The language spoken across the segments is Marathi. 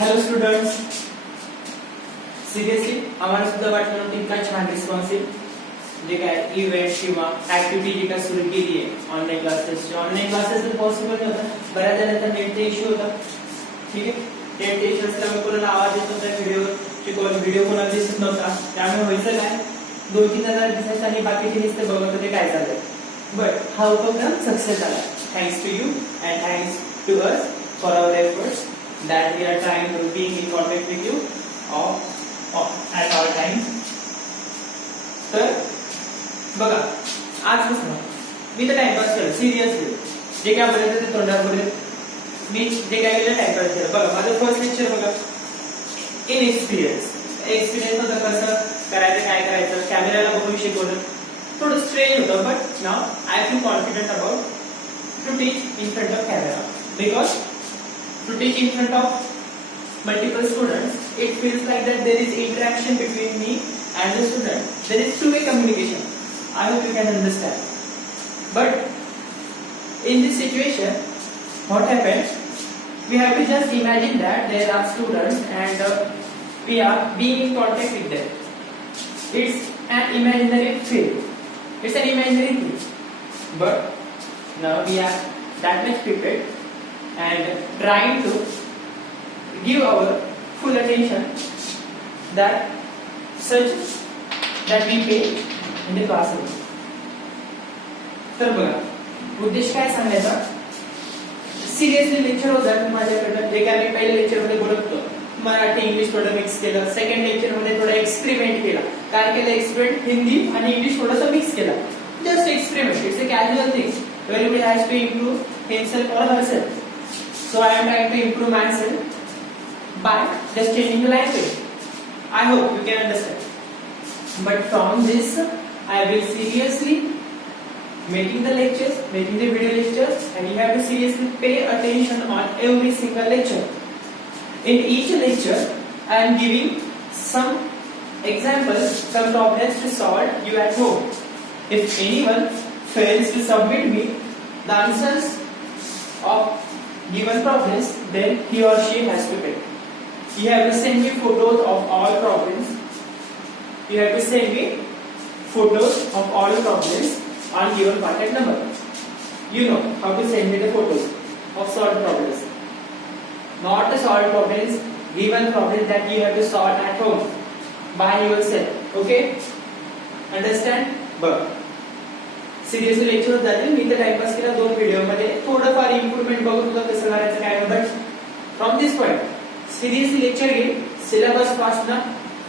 हॅलो स्टुडंट्स, सिरियसली आम्हाला सुद्धा वाटलं नव्हतं इतका छान रिस्पॉन्स येईल. जे काय इव्हेंट किंवा ऍक्टिव्हिटी जी काय सुरू केली आहे ऑनलाईन क्लासेस तर पॉसिबल नव्हतं. बऱ्याच जणांचा नेटचा इश्यू होता. ठीक आहे, नेटचा इश्यू असल्यामुळे कोणाला आवाज येत नव्हता, व्हिडिओ कोणाला दिसत नव्हता. त्यामुळे व्हायचं काय, 2-3 हजार दिसायचं आणि बाकीचे नुसते बघत होते काय चाललंय. बट हा उपक्रम सक्सेस झाला. Thanks to you and thanks to us for our efforts that we are trying to be in contact with you at our time. तर बघा, आज कसं मी तर टाइमपास केलं सिरियसली. जे काय बोलायचं ते तोंडापर्यंत मी जे काय केलं टाइमपास केलं. बघा, माझं फर्स्ट लेक्चर बघा, एक्सपिरियन्स होतं कसं करायचं, काय करायचं, कॅमेराला बघून शिकवलं. थोडं स्ट्रेंज होतं, but now I feel confident about to teach in front of camera. Because to teach in front of multiple students, it feels like that there is interaction between me and the student. There is two-way communication. I hope you can understand. But in this situation, what happens? We have to just imagine that there are students and we are being in contact with them. It's an imaginary field. It's an imaginary thing. But now we are that much prepared and trying to give our full attention that we pay in the classroom. तर बघा, उद्देश काय सांगायचा, सिरियसली लेक्चर होतं माझ्याकडे. जे काय मी पहिल्या लेक्चर मध्ये बोलत होतो, मराठी इंग्लिश थोडं मिक्स केलं. सेकंड लेक्चर मध्ये थोडा एक्सपेरिमेंट केला. काय केलं एक्सपेरिमेंट, हिंदी आणि इंग्लिश थोडंसं मिक्स केलं. Just experiment, it's a casual thing. Everybody has to improve himself or herself. So I am trying to improve myself by just changing the language. I hope you can understand. But from this, I will seriously making the lectures, making the video lectures, and you have to seriously pay attention on every single lecture. In each lecture, I am giving some examples, some problems to solve you at home. If anyone fails to submit me the answers of given problems, then he or she has to pay. You have to send me photos of all problems. You have to send me photos of all problems on given contact number. You know how to send me the photos of solved problems. Not the solved problems, given problems that you have to solve at home by yourself. Okay? Understand? But seriously lecture झाले. मी तर टाइमपास केला 2 व्हिडिओ मध्ये. थोडंफार इम्प्रूव्हमेंट बघत होतं कसं करायचं काय. But from this point seriously lecture घे. सिलेबस फास्ट ना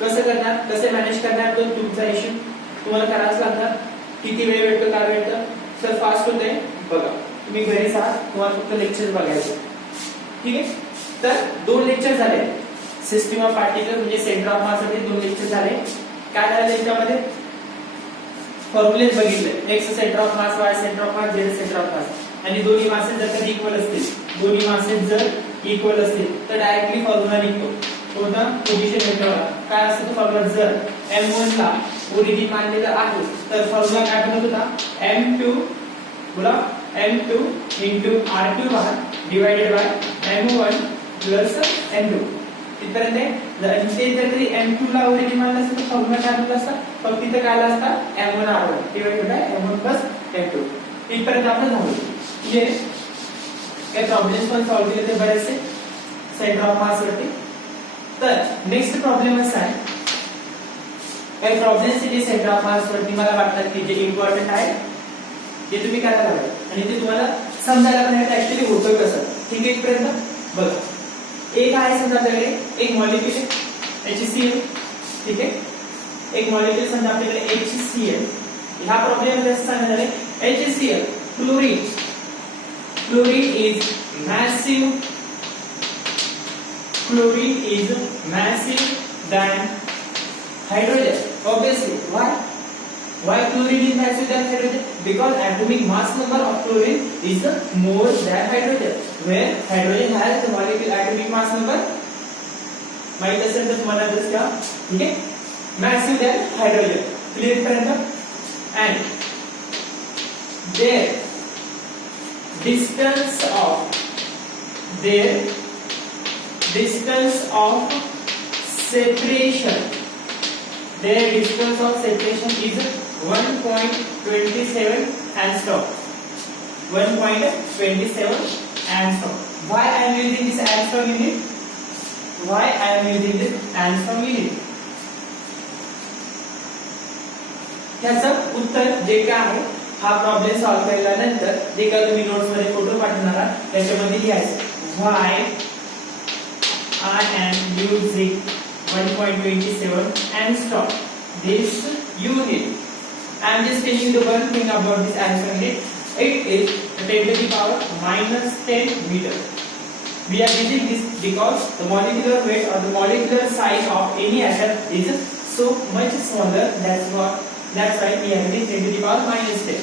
कसं करणार, कसे मॅनेज करणार, तो तुमचा इश्यू. तुम्हाला करावंच लागणार. किती वेळ भेटतो, काय भेटतं, सर फास्ट होतंय. बघा, तुम्ही घरी जा, तुम्हाला फक्त लेक्चर बघायचे. ठीक आहे. तर 2 लेक्चर झाले. सिस्टम ऑफ पार्टिकल म्हणजे सेंटर ऑफ मास साठी 2 लेक्चर झाले. काय झालं त्याच्यामध्ये, फॉर्म्युलेज बघितले. X centre of mass, Y centre of mass, Z centre of मास. आणि दोन्ही मासेस जर कधी इक्वल असतील, दोन्ही मासेस जर इक्वल असतील तर डायरेक्टली फॉर्म्युला निघतो. कोणता, पोझिशन वेक्टरला. काय असतो तो फॉर्म्युला, जर m1 ला ओरिजिन मानलेलं आहे तर फॉर्म्युला काय बनत होता, m2 बोला m2 into r21 divided by m1 plus m2. इथपर्यंत ते जर कधी m2 ला ओरिजिन मानलं असतं तर फॉर्म्युला काय बनला असता, फक्त इथं काय आला असता m1 r1 divided by m1 plus m2. इथपर्यंत आपण झालो. हे काही प्रॉब्लेम्स पण सॉल्व्ह केले ते बरेचसे सेंटर ऑफ मास वरती. तर नेक्स्ट प्रॉब्लेम असा आहे, काही प्रॉब्लेम्स जे सेंटर ऑफ मास वरती मला वाटतात की जे इम्पॉर्टंट आहे, ते तुम्ही करायला हवे आणि ते तुम्हाला समजायला पण हवे ऍक्च्युअली होतं कसं. ठीक आहे. इथपर्यंत बघा, एक आहे समजा आपल्याकडे एक मॉलिक्यूल HCl. ठीक आहे. एक मॉलिक्यूल समजा आपल्याकडे HCl. ह्या प्रॉब्लेम मध्ये असं सांगण्यात आले HCl chlorine is massive than hydrogen. Obviously, why chlorine is massive than hydrogen? Because atomic mass number of chlorine is more than hydrogen, where hydrogen has the molecule atomic mass number माहित असेल तर तुम्हाला ऍड्रेस घ्या. ठीक आहे. massive than hydrogen. क्लियर पर्यंत. and their distance of separation, their distance of separation is 1.27 angstrom. 1.27 angstrom. Why I am using this angstrom unit? Why I am using this angstrom unit? याचं उत्तर जे काय आहे, हा प्रॉब्लेम सॉल्व्ह केल्यानंतर जे काय तुम्ही नोट्स मध्ये फोटो पाठवणार आहात त्याच्यामध्ये लिहायचं why I am using 1.27 angstrom this unit. I am just telling you the one thing about this angstrom unit. It is 10 to the power minus 10 meter. We are using this because the molecular weight or the molecular size of any atom is so much smaller. That's why we are using 10 to the power minus 10.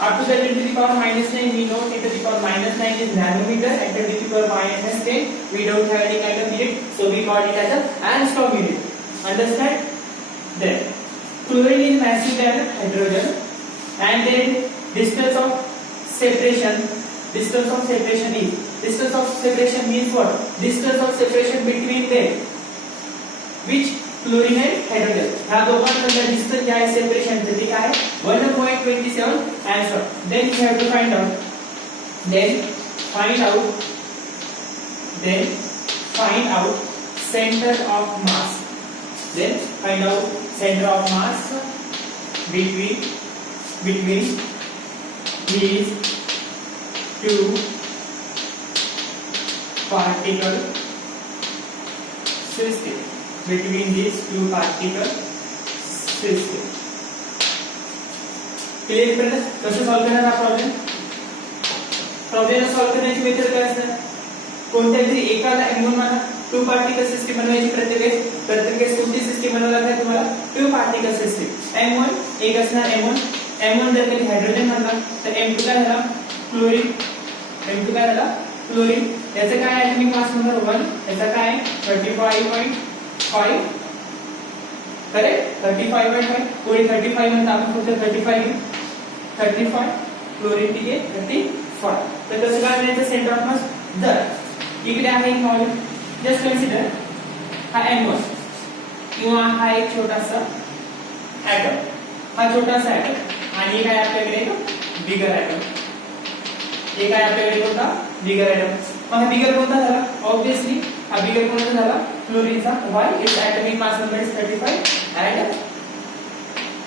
Up to the 10 to the power minus 9, we know 10 to the power minus 9 is nanometer, and 10 to the power minus 10, we don't have any kind of unit, so we call it as a angstrom unit. Understand? Then, chlorine is massive than hydrogen, and then distance of separation is, distance of separation means what? Distance of separation between them, which chlorine and hydrogen. ह्या दोघांमधला डिस्टन्स जे आहे सेपरेशन ते काय आहे 1.27 angstrom. Then you have to find out center of mass. Then find out center of mass between these two particle system. Between these two particle system. Clear कळलं कसं सॉल्व्ह करणार हा प्रॉब्लेम? प्रॉब्लेम सॉल्व्ह करण्याची मेथड काय असणार? कोणत्यातरी एकाला M1 म्हणा, टू पार्टिकल सिस्टम बनवायची प्रत्येक वेळेस कोणती सिस्टम बनवायला लागते तुम्हाला? To particle system. M1 एक असणार M1 जर कधी हायड्रोजन म्हणला तर M2 काय झाला? क्लोरीन. M2 काय झाला? क्लोरीन. याचं काय ऍटॉमिक मास नंबर 1, याचा काय 35.5 करेक्ट 35.5 कोणी 35 म्हणता आपण फक्त 35 क्लोरीन ठीक आहे 35. तर कसं काय मिळायचं सेंटर ऑफ मास? जर इकडे आहे एक मॉलिक्यूल, जस्ट कन्सिडर हा M1 किंवा हा एक छोटासा ऍटम, हा छोटासा ऍटम आणि काय आपल्याकडे बिगर ऍटम. हे काय आपल्याकडे कोणता? बिगर ऍटम. मग हा बिगर कोणता झाला? ऑब्वियसली हा बिगर कोणता झाला? क्लोरीनचा. Why? It's atomic mass number is 35 and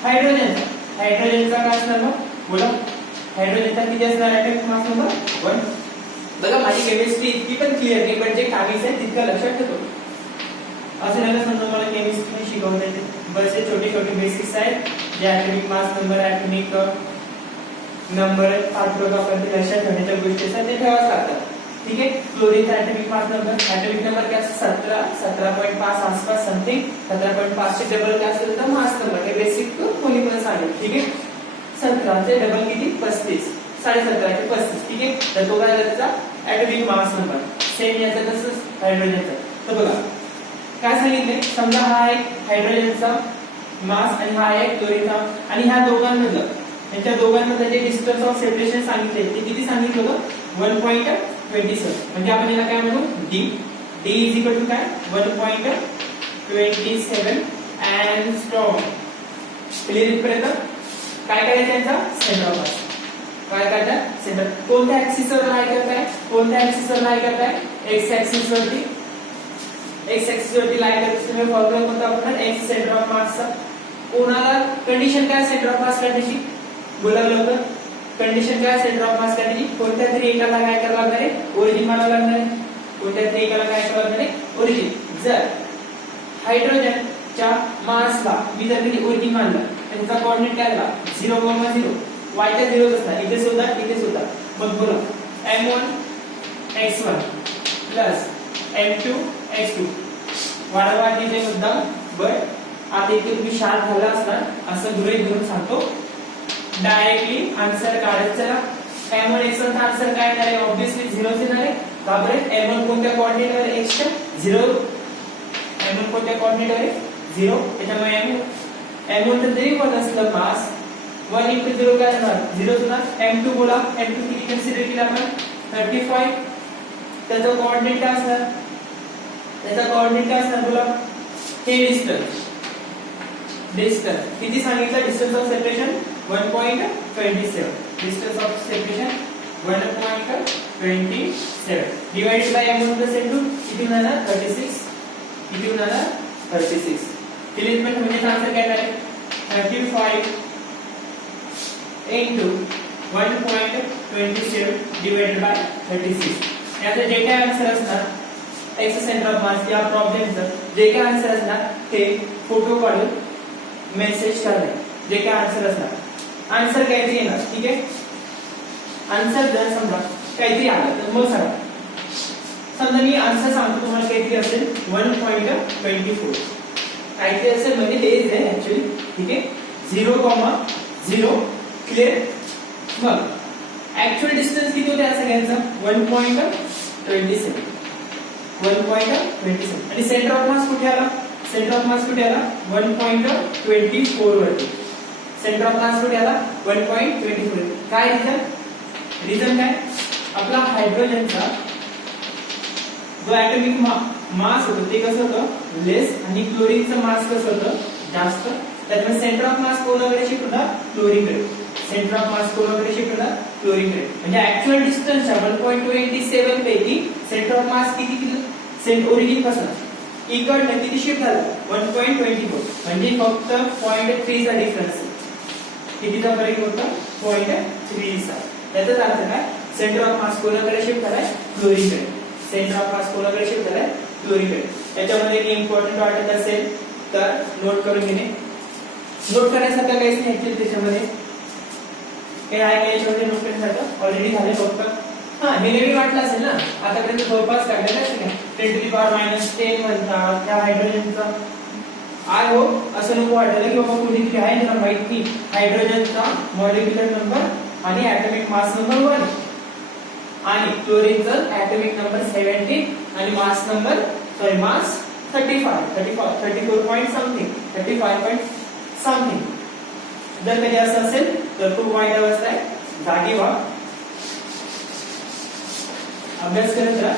हायड्रोजनचा काय असणार मग? बोला हायड्रोजनचा किती असणार ऍटॉमिक मास नंबर 1. बघा माझी केमिस्ट्री इतकी पण क्लिअर नाही, पण जे कामीच आहे तितकं लक्षात ठेवतो. असं नाही समजा मला केमिस्ट्री शिकवता येते, बस हे छोटे छोटे बेसिक्स आहेत जे atomic mass number, atomic number पाठवतो आपण ते लक्षात ठेवण्याच्या गोष्टी असतात ते ठेवाच लागतात. ठीक है. क्लोरीन का एटॉमिक नंबर क्या 17.5 आसपास समथिंग 17.5 से डबल क्या असेल तर मास नंबर हे बेसिक कोणी पण सांगेल. ठीक आहे. 17 चे डबल किती 35 17.5 चे 35. ठीक आहे. तर तो काय त्याचा एटॉमिक मास नंबर. सेम याचं तसंच हायड्रोजनचा. तर बघा काय सांगितले, समजा हा एक हायड्रोजनचा मास आणि हा एक क्लोरीनचा, आणि ह्या दोघांमधलं जे डिस्टन्स ऑफ सेपरेशन सांगितले ते किती सांगितलं होतं 1.27. म्हणजे आपण याला काय म्हणू d इज इक्वल टू काय 1.27 angstrom. क्लिअर इथपर्यंत काय करायचं यांचा सेंटर ऑफ मास काय करतात सेंटर कोणत्या ऍक्सिसवर लाई करताय एक्स ऍक्सिस वरती लाई करतो. तुम्ही फॉर्म्युला कोणता वापरणार एक्स सेंटर ऑफ मासचा. कोणाला कंडिशन काय सेंटर ऑफ मास काढण्याची बोलावलं होतं. कंडिशन काय सेंटर ऑफ मास काढण्याची कोणत्या तरी एकाला काय करावं लागणार आहे ओरिजिन मानावं लागणार आहे. कोणत्या तरी एकाला काय करावं लागणार आहे ओरिजिन. जर हायड्रोजनच्या मासला मी जर कधी ओरिजिन मानलं त्यांचा कोऑर्डिनेट काय आला 0,0 y च्या 0 असणार. इथे सुद्धा मग बोला m1x1 m2x2 वारंवारतेचे मुद्दाम बट आता इथे तुम्ही शार्प झाला असणार असं गृहीत धरून सांगतो. डायरेक्टली आन्सर काढत चला. m1x1 चा आन्सर काय येणार आहे ऑब्वियसली 0 येणार आहे. का बरं m1 कोणत्या कोऑर्डिनेटवर आहे x च्या 0. m1 कोणत्या कोऑर्डिनेटवर आहे 0. त्याच्यामुळे m1 चं जरी 1 असलं मास 1 into 0 काय होणार 0 होणार. m2 बोला m2 किती कन्सिडर केला आपण 35. त्याचा कोऑर्डिनेट काय असणार त्याचा कोऑर्डिनेट काय असणार तुला? हे डिस्टन्स किती सांगितलं? Distance of separation 1.27. Distance of separation 1.27 divided by m plus m2 किती होणार? 36. किती होणार? 36. डिलीटमेंट म्हणजे आन्सर काय आहे? 35 into 1.27 divided by 36. याचा जे काय आन्सर असणार एक्स सेंटर ऑफ मास या प्रॉब्लेमचं जे काय आन्सर असणार ते फोटो काढून मेसेज करणे. जे काय आन्सर असणार आन्सर काहीतरी येणार. ठीक आहे. आन्सर जर समजा काहीतरी आलं तर मग सांगा. समजा मी आन्सर सांगतो तुम्हाला काहीतरी असेल 1.24 काहीतरी असेल म्हणजे हेच आहे ऍक्च्युअली. ठीक आहे. 0,0 क्लिअर. मग ऍक्च्युअल डिस्टन्स किती होते या सगळ्यांचा? 1.27 आणि सेंटर ऑफ मास कुठे आला? सेंटर ऑफ मास कुठे आला? 1.24 वरती. सेंटर ऑफ मास कुठे आला? 1.24. काय रिझन काय? आपला हायड्रोजनचा जो ऍटॉमिक मास होतं ते कसं होतं? लेस आणि क्लोरीनचं मास कसं होतं? जास्त. त्यामुळे सेंटर ऑफ मास कोणाकडे शिफ्ट होणार? क्लोरीनकडे. सेंटर ऑफ मास कोणाकडे शिफ्ट होणार? क्लोरीनकडे. म्हणजे ऍक्च्युअल डिस्टन्सच्या 1.27 पैकी सेंटर ऑफ मास किती सेंट ओरिजिन पासून इकडनं किती शिफ्ट झालं? 1.24. म्हणजे फक्त 0.3 चा डिफरन्स. कितीचा फरक होता? 0.3 चा. याचाच अर्थ काय? सेंटर ऑफ मास कोणाकडे शिफ्ट झालाय? क्लोरीनकडे. सेंटर ऑफ मास कोणाकडे शिफ्ट झालाय? क्लोरीनकडे. याच्यामध्ये एक इम्पॉर्टंट वाटत असेल तर नोट करून घेणे. नोट करायसारखं काहीच नाही ऍक्च्युअली त्याच्यामध्ये. काय आहे का याच्यामध्ये नोट करण्यासारखं? ऑलरेडी झाले फक्त. हे नेहमी वाटलं असेल ना आतापर्यंत जवळपास काढलेलं असेल का? 10⁻10 म्हणतात त्या हायड्रोजनचा. आय होप असं नको वाटायला की बाबा कुठेतरी आहे त्याला माहित नाही. हायड्रोजनचा मॉलिक्युलर नंबर आणि ऍटॉमिक मास नंबर 1 आणि क्लोरीनचा ऍटॉमिक नंबर 17 आणि mass number mass 34 point something 35 point something. जर कधी असं असेल तर खूप वाईट अवस्था आहे. जागी व्हा, अभ्यास करत राहा.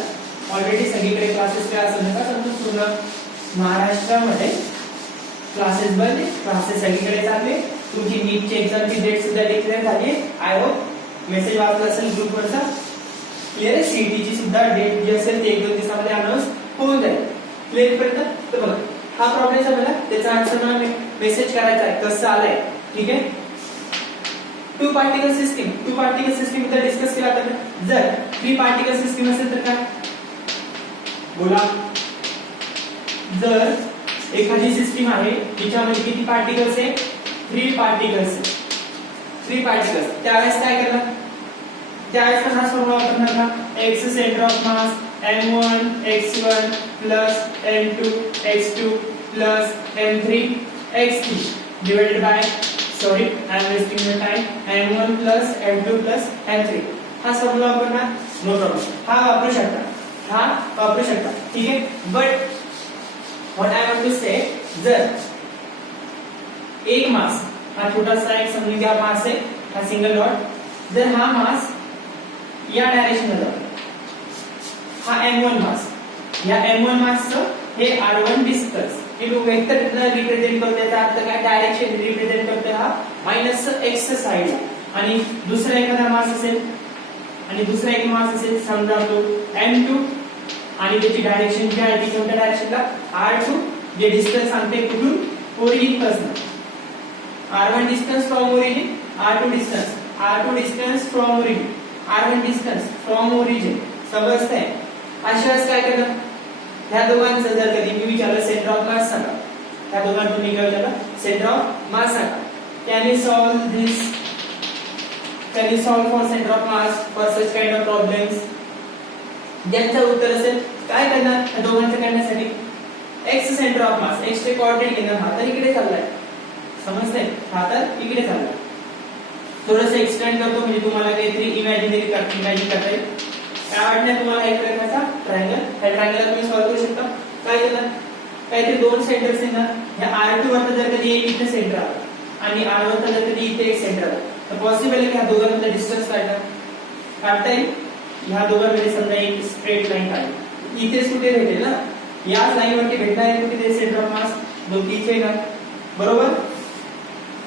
ऑलरेडी सगळीकडे क्लासेस काय असं नका समजून पूर्ण महाराष्ट्रामध्ये क्लासेस बनले. क्लासेस सगळीकडे चालले. तुमची नीटची एक्झामची डेट सुद्धा डिक्लेअर झाली. आय होप मेसेज वाचला असेल ग्रुपवरचा. क्लिअर. सीईटीची सुद्धा डेट जी असेल ती 1-2 दिवसामध्ये अनाउन्स होऊन जाईल. क्लिअर पर्यंत. तर बघा हा प्रॉब्लेम समजला. त्याचा आन्सर मला मेसेज करायचा आहे कसं आलाय. ठीक आहे. टू पार्टिकल सिस्टीम बद्दल डिस्कस केला तर जर 3 पार्टिकल सिस्टीम असेल तर काय? बोला. जर एखादी सिस्टीम आहे जिच्यामध्ये किती पार्टिकल्स आहे? 3 पार्टिकल्स. त्यावेळेस काय करणार? त्यावेळेस हा फॉर्म्युला वापरणार का? x centre of mass m1 x1 plus m2 x2 plus m3 x3 divided by sorry I am wasting your time m1 plus m2 plus m3. हा फॉर्म्युला वापरणार. No problem. हा वापरू शकता. ठीक आहे. But what I want to say जर एक मास हा छोटासा एक समजून घ्या मास आहे हा सिंगल डॉट. जर हा मास या डायरेक्शनला जातो हा m1 मास. या m1 मासचं हे r1 डिस्टन्स हे वेक्टर रिप्रेझेंट करते. त्याचा अर्थ काय? डायरेक्शन रिप्रेझेंट करते हा मायनस x साइडला. आणि दुसरा एखादा मास असेल समजा तो m2 आणि त्याची डायरेक्शन जी आहे ती कोणत्या डायरेक्शनला? r2 जे डिस्टन्स सांगते कुठून? ओरिजिन पासून. r1 distance from origin, r2 distance from origin, r1 distance from origin. समजतंय? अशा वेळेस काय करणार? ह्या दोघांचं जर कधी मी विचारलं सेंटर ऑफ मास सांगा, ह्या दोघांचं मी काय विचारलं? सेंटर ऑफ मास सांगा. Can you solve for centre of mass for such kind of problems? ज्यांचं उत्तर असेल काय करणार या दोघांचं करण्यासाठी? x centre of mass, x चे कोऑर्डिनेट घेणार. हा तर इकडे चाललाय. समजतंय? हा तर इकडे चाललाय. थोडंसं एक्सटेंड करतो म्हणजे तुम्हाला काहीतरी इमॅजिन करता येईल. काय वाटलं तुम्हाला एक प्रकारचा ट्रायंगल. त्या ट्रायंगलला तुम्ही सॉल्व करू शकता. काय केलं? काहीतरी 2 सेंटर्स आहेत ना. या r2 वरती जर कधी एक इथे सेंटर आलं आणि r1 वरती जर कधी इथे एक सेंटर आलं तर पॉसिबल आहे की ह्या दोघांमधला डिस्टन्स काढता येईल. ह्या दोघांमध्ये समजा एक स्ट्रेट लाईन काढली. इथेच कुठे भेटेल ना? याच लाईनवरती भेटणारे कुठे ते सेंटर ऑफ मास दोघीचे ना, बरोबर?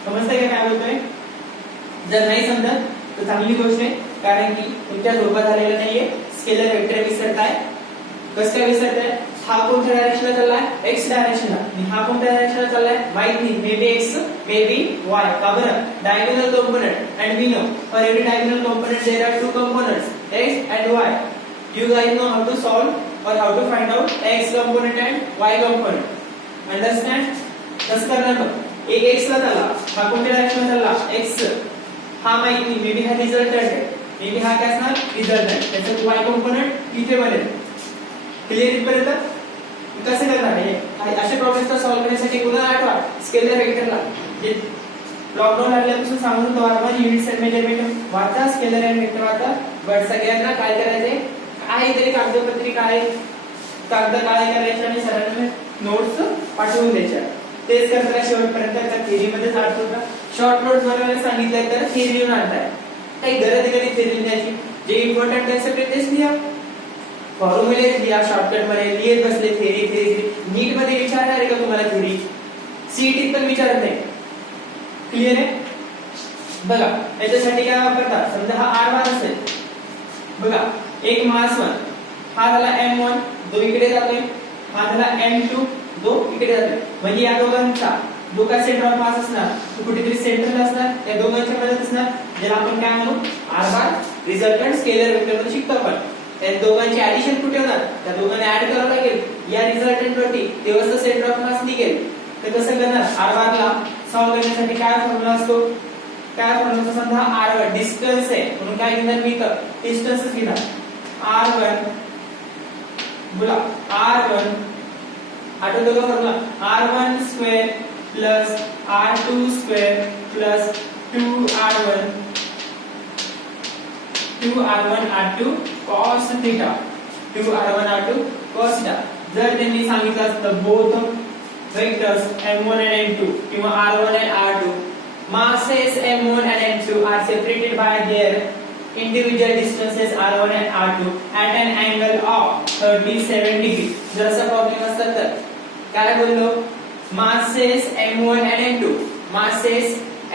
समजतंय का काय बोलतोय? जर नाही समजत तर चांगली गोष्ट आहे, कारण की तुमच्या धोका झालेला नाहीये. स्केलर वेक्टर विसरताय. कसं काय विसरताय? हा कोणत्या डायरेक्शनला चाललाय? एक्स डायरेक्शनला. आणि हा कोणत्या डायरेक्शनला चाललाय? माहित नाही. Maybe x, maybe y. का बरं? Diagonal component and we know for every diagonal component there are two components x and y. You guys know how to solve or how to find out x component and y component. Understand? कसं करणार मग? एक x ला चालला, हा कोणत्या डायरेक्शनला चालला? x. हा माहिती नाही, मे बी हा रिझल्टंट आहे, मे बी हा काय असणार? रिझल्टंट. त्याचं y component तिथे बनेल. क्लिअर इथपर्यंत? कसं करणार आहे? अशा प्रॉब्लेम्सला सॉल्व्ह करण्यासाठी पुन्हा आठवा स्केलर वेक्टरला. जे लॉकडाऊन लागल्यापासून सांगून होतो वारंवार युनिट्स अँड मेजरमेंट वाचा, स्केलर अँड वेक्टर वाचा. बट सगळ्यांना काय करायचंय? आहे तरी कागदपत्री कागद काळे करायचे आणि सरांना नोट्स पाठवून द्यायच्या. तेच करताना शेवटपर्यंत त्या थेअरी मध्ये जातो का? शॉर्ट नोट्स बनवायला सांगितलं तर थेअरी लिहून आणताय. काही गरज नाही थेअरी लिहिण्याची. जे इम्पॉर्टंट आहे सगळे तेच लिहा. फॉर्म्युले लिहा शॉर्टकट मध्ये, लिहित बसले थेअरी. नीट मध्ये विचारणार आहे का तुम्हाला थेअरी? सीईटी पण विचारत नाही. क्लिअर आहे? बघा याच्यासाठी काय वापरतात? समजा हा r बार असेल, बघा एक मास 1, हा झाला m1, दो इकडे जातोय, हा झाला m2, दो इकडे जातोय. म्हणजे या दोघांचा जो काय सेंटर ऑफ मास असणार तो कुठेतरी सेंटरला असणार, त्या दोघांच्या मध्यात असणार, ज्याला आपण काय म्हणू? r बार. रिझल्टंट स्केलर वेक्टर मध्ये शिकतो आपण. त्या दोघांची ऍडिशन कुठे होणार? त्या दोघांना ऍड करावं लागेल या रिझल्टंट वरती, तेव्हाच सेंटर ऑफ मास निघेल. तर कसं करणार? r बारला सॉल्व करण्यासाठी काय फॉर्म्युला असतो? काय फॉर्म्युला? समजा r1 डिस्टन्स आहे म्हणून काय घेणार मी? तर डिस्टन्सच घेणार. r1 बोला r1 आठवतो का formula? r1 square plus r2 square plus 2r1 r2 cos theta. 2r1 r2 cos theta. जर त्यांनी सांगितलं असतं both vectors m1 and m2 किंवा r1 and r2 masses m1 and m2 are separated by their individual distances r1 and r2 at an angle of 37 degree. जर असा प्रॉब्लेम असता तर काय बोललो? masses m1 and m2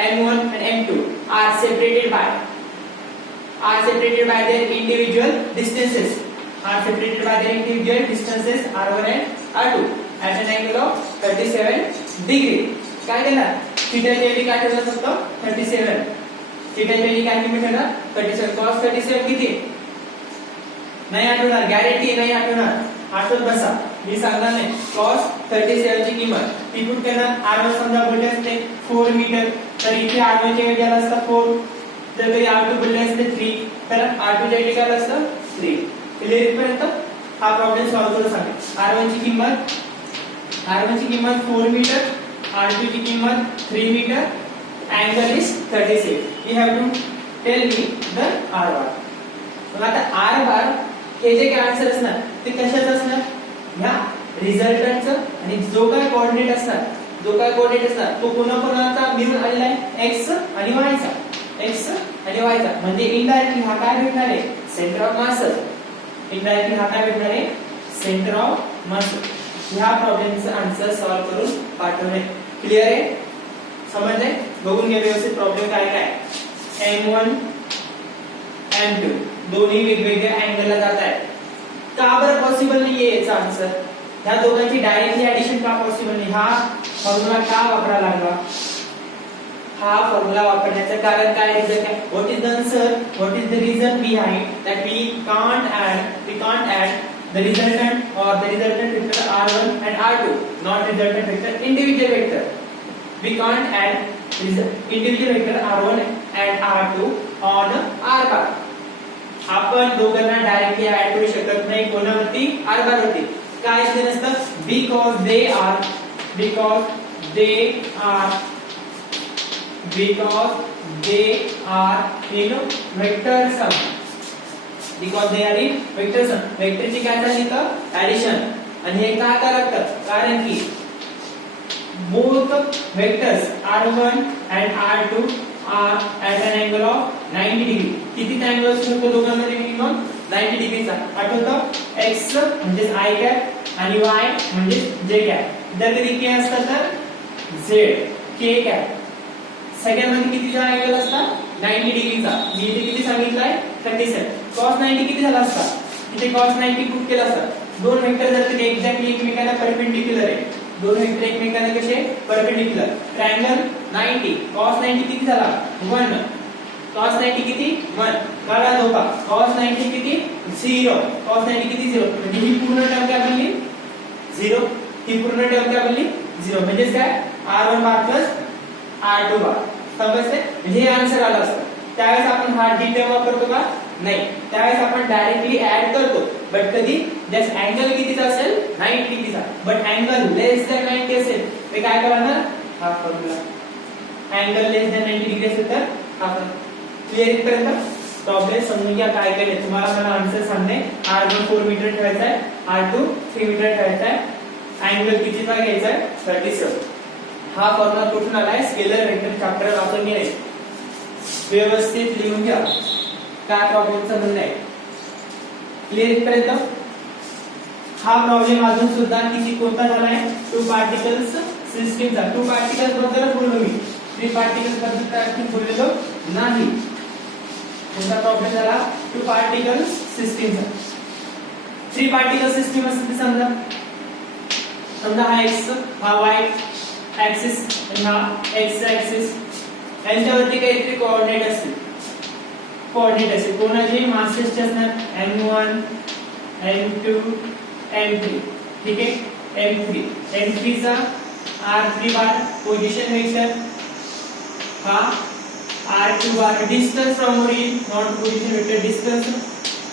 and m2 are separated by their individual distances r1 and r2 at an angle of 37 degree. काय देणार? थीटाच्या ऐवजी काय ठेवलं फक्त 37. थीटाच्या ऐवजी काय किंमत ठेवणार? 37. cos 37 किती? नाही आठवणार, गॅरंटी नाही आठवणार. आठवत बसा, मी सांगणार नाही. cos 37 ची किंमत ती कुठे करणार? r1 समजा बोलले असते 4 मीटर, तर इथे r1 च्या ऐवजी आला असता 4. जर कधी r2 बोलले असते 3, तर r2 च्या ऐवजी काय आलं असतं? 3. क्लिअर इथपर्यंत? हा प्रॉब्लेम सॉल्व्ह करून सांगा. r1 ची किंमत 4 मीटर, r2 ची किंमत 3 metre, angle is 36. You have to tell me the r bar. मग आता r bar हे जे काय आन्सर असणार ते कशाचं असणार? ह्या रिझल्टंटचं. आणि जो काय कोऑर्डिनेट असणार तो कोणाचा मिळून आलेला आहे? x आणि y चा. म्हणजे इनडायरेक्टली हा काय भेटणार आहे? Centre of mass. Centre of मास. ह्या प्रॉब्लेमचं आन्सर सॉल्व्ह करून पाठवणे. क्लिअर आहे? समजले? बघून घ्या व्यवस्थित प्रॉब्लेम काय काय. m1 m2 दोन्ही वेगवेगळ्या अँगलला जात आहेत. का बरं पॉसिबल नाहीये याचा आन्सर? ह्या दोघांची डायरेक्टली ऍडिशन का पॉसिबल नाही? हा फॉर्म्युला का वापरावा लागला? हा फॉर्म्युला वापरण्याचं कारण काय? रिझन काय? What is the answer? What is the reason behind that we can't add the resultant or the resultant vector r1 and r2, not resultant vector, individual vector. We can't add individual vector r1 and r2 on r bar. आपण दोघांना डायरेक्टली ऍड करू शकत नाही. कोणावरती? r bar वरती. काय असते नसतं? because they are in vector sum. because they are in vector sum. वेक्टरची काय झाली तर ऍडिशन. आणि हे का लागतं? कारण की both vectors r1 and r2 are at an angle of 90 degree. कितीचा अँगल असतो दोघांमध्ये? मिनिमम 90 डिग्रीचा. आठवतं? x म्हणजे i कॅप आणि y म्हणजे जे कॅप. जर कधी k असतं तर z k कॅप. सेकंड मध्ये कितीचा अँगल असता 90 डिग्रीचा. मी इथे किती सांगितलाय 37. cos 90 किती झाला असता इथे cos 90 पुट केला असता. दोन वेक्टर जर कधी एक्झॅक्टली एकमेकांना परपेंडिक्युलर आहे, दोन वेक्टर एकमेकांना कसे परपेंडिक्युलर. ट्रायंगल 90 cos 90 किती झाला 1. cos 90 किती 1. काढा धोका cos 90 किती 0. cos 90 किती 0 म्हणजे ही पूर्ण टर्म काय बनली 0. ही पूर्ण टर्म काय बनली 0. म्हणजे काय r1 बार r2 बार. समजते म्हणजे हे आन्सर आलं असतं. त्यावेळेस आपण हा डी टर्म वापरतो का नाही, त्यावेळेस आपण डायरेक्टली ऍड करतो. बट कधी जस्ट अँगल कितीचा असेल 90 डिग्रीचा, बट अँगल लेस दॅन 90 असेल ते काय करणार हा फॉर्म्युला. अँगल लेस दॅन 90 डिग्री असेल तर आपण क्लिअर इथपर्यंत. प्रॉब्लेम समजून घ्या काय केले. तुम्हाला मला आन्सर सांगणे r1 4 मीटर ठेवायचा आहे, r2 3 मीटर ठेवायचा आहे, अँगल कितीचा घ्यायचा आहे 37. हा फॉर्म्युला कुठून आलाय स्केलर वेक्टर चॅप्टर वाचून घ्या, व्यवस्थित लिहून घ्या काय प्रॉब्लेमचं म्हणणं आहे. क्लिअर इथपर्यंत. हा प्रॉब्लेम अजून सुद्धा किती कोणता झालाय टू पार्टिकल्स सिस्टीमचा. टू पार्टिकल्स बद्दलच बोललो मी, थ्री पार्टिकल्स बद्दल काय बोललेलो नाही. कोणता प्रॉब्लेम झाला टू पार्टिकल्स सिस्टीमचा. थ्री पार्टिकल सिस्टीम असेल समजा, समजा हा x हा y ऍक्सिस आणि हा x ऍक्सिस, यांच्यावरती काहीतरी कोऑर्डिनेट असतील. कोऑर्डिनेट असेल कोणाचे मासेसचे असणार m1 m2 m3. ठीक आहे m3 चा r3 बार पोझिशन वेक्टर, हा r2 bar distance from origin not position vector. Distance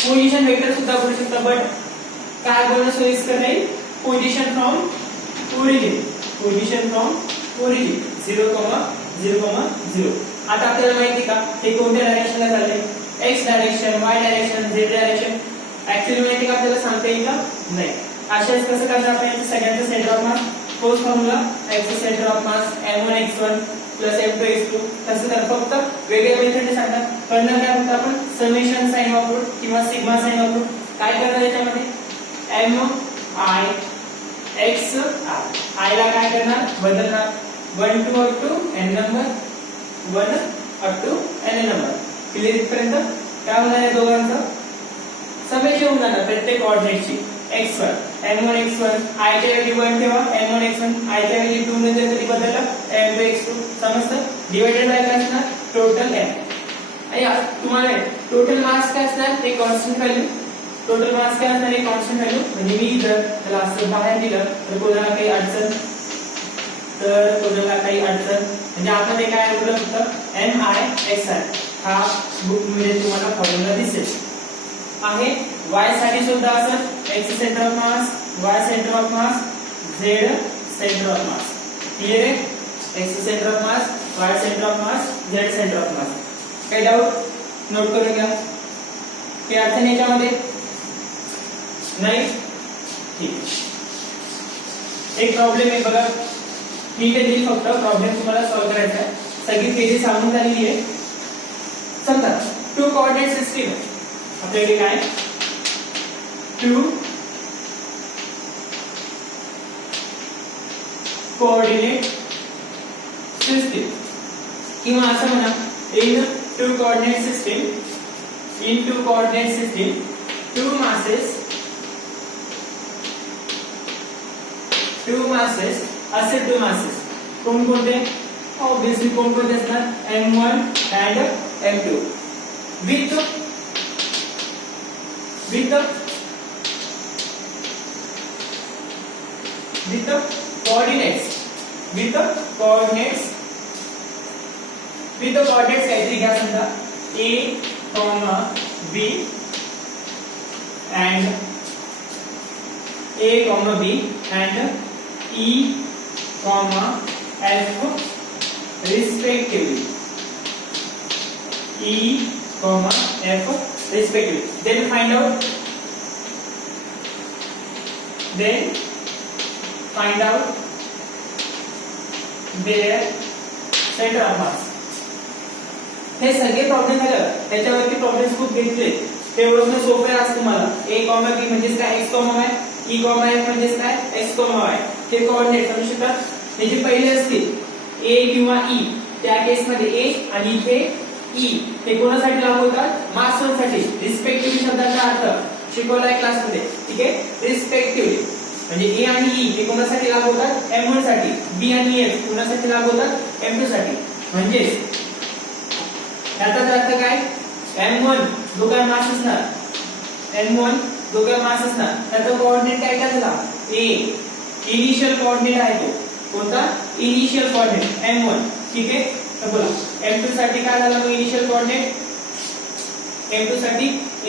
position vector सुद्धा करू शकता, बट काय बोलणं सोयीस्कर नाही position from origin. Position from origin 0, 0, 0. आता आपल्याला माहिती का हे कोणत्या डायरेक्शनला चालले, x direction y direction z direction. Actually माहिती का आपल्याला सांगता येईल का नाही. अशाच कसं करणार आपण सगळ्यांचं सेंटर ऑफ मास तोच formula x centre of mass m1 x1 m2 x2. तसं तर फक्त वेगळ्या मेथडने सांगतात. करणार काय फक्त आपण समेशन साइन वापरून किंवा सिग्मा साइन वापरून काय करणार याच्यामध्ये m i x i ला काय करणार बदलणार 1 to up to n number 1 up to n number. Clear इथपर्यंत. काय होणार आहे दोघांचं समेशन होऊन जाणार प्रत्येक कोऑर्डिनेटची. x1 n1 x1 i च्या व्हॅल्यू 1 ठेवा, n1 x1 i च्या व्हॅल्यू 2 ने जर कधी बदलला n2 x2. समजतं. डिवाइडेड बाय काय असणार टोटल n. आणि तुम्हाला टोटल मास काय असणार ते कॉन्स्टंट व्हॅल्यू. टोटल मास काय असणार हे कॉन्स्टंट व्हॅल्यू. म्हणजे मी जर त्याला असं बाहेर दिलं तर कोणाला काही अडचण, तर कोणाला काही अडचण म्हणजे आपण हे काय बोललो फक्त MI हा बुक मध्ये तुम्हाला फॉर्म्युला दिसेल आहे. y साठी सुद्धा असं x centre of mass y centre of mass z centre of mass. Clear आहे. x centre of mass y centre of mass z centre of मास. काही डाऊट नोट करून घ्या. काही अडचण याच्यामध्ये नाही. ठीक. एक प्रॉब्लेम आहे बघा, ठीक आहे जी फक्त प्रॉब्लेम तुम्हाला सॉल्व्ह करायचा आहे. सगळी थेरी सांगून झालेली आहे. समजा टू कोऑर्डिनेट सिस्टीम आपल्याकडे काय टू कोऑर्डिनेट सिस्टीम किंवा असं म्हणा in two coordinate system two masses असे टू मासेस कोणकोणते ऑब्वियसली कोणकोणते असणार m1 and m2 with coordinates काहीतरी घ्या. समजा a, b and e, f respectively. Then find out their center of mass. हे सगळे प्रॉब्लेम झालं. त्याच्यावरती प्रॉब्लेम्स खूप घेतले ते ओळखणं सोपं आहे आज तुम्हाला. a, b म्हणजे काय x, y E, F म्हणजेच काय x, y हे कोऑर्डिनेट समजू शकतात. हे जे पहिले असतील a किंवा e, त्या केस मध्ये a आणि इथे e हे कोणासाठी लागू होतात? मास वन साठी. रिस्पेक्टिव्हली शब्दाचा अर्थ शिकवलाय क्लासमध्ये, ठीक आहे. रिस्पेक्टिव्हली म्हणजे a आणि e हे कोणासाठी लागू होतात? m1 साठी. b आणि f कोणासाठी लागू होतात? m2 साठी. म्हणजे याचा अर्थ काय? m1 जो काय मास असणार, m1 जो काय मास असणार त्याचा कोऑर्डिनेट काय काय झाला? a. इनिशियल कोऑर्डिनेट आहे तो. कोणता? इनिशियल कोऑर्डिनेट m1, ठीक आहे. तर बोला m2 साठी काय झालं मग इनिशियल कोऑर्डिनेट? m2 साठी a,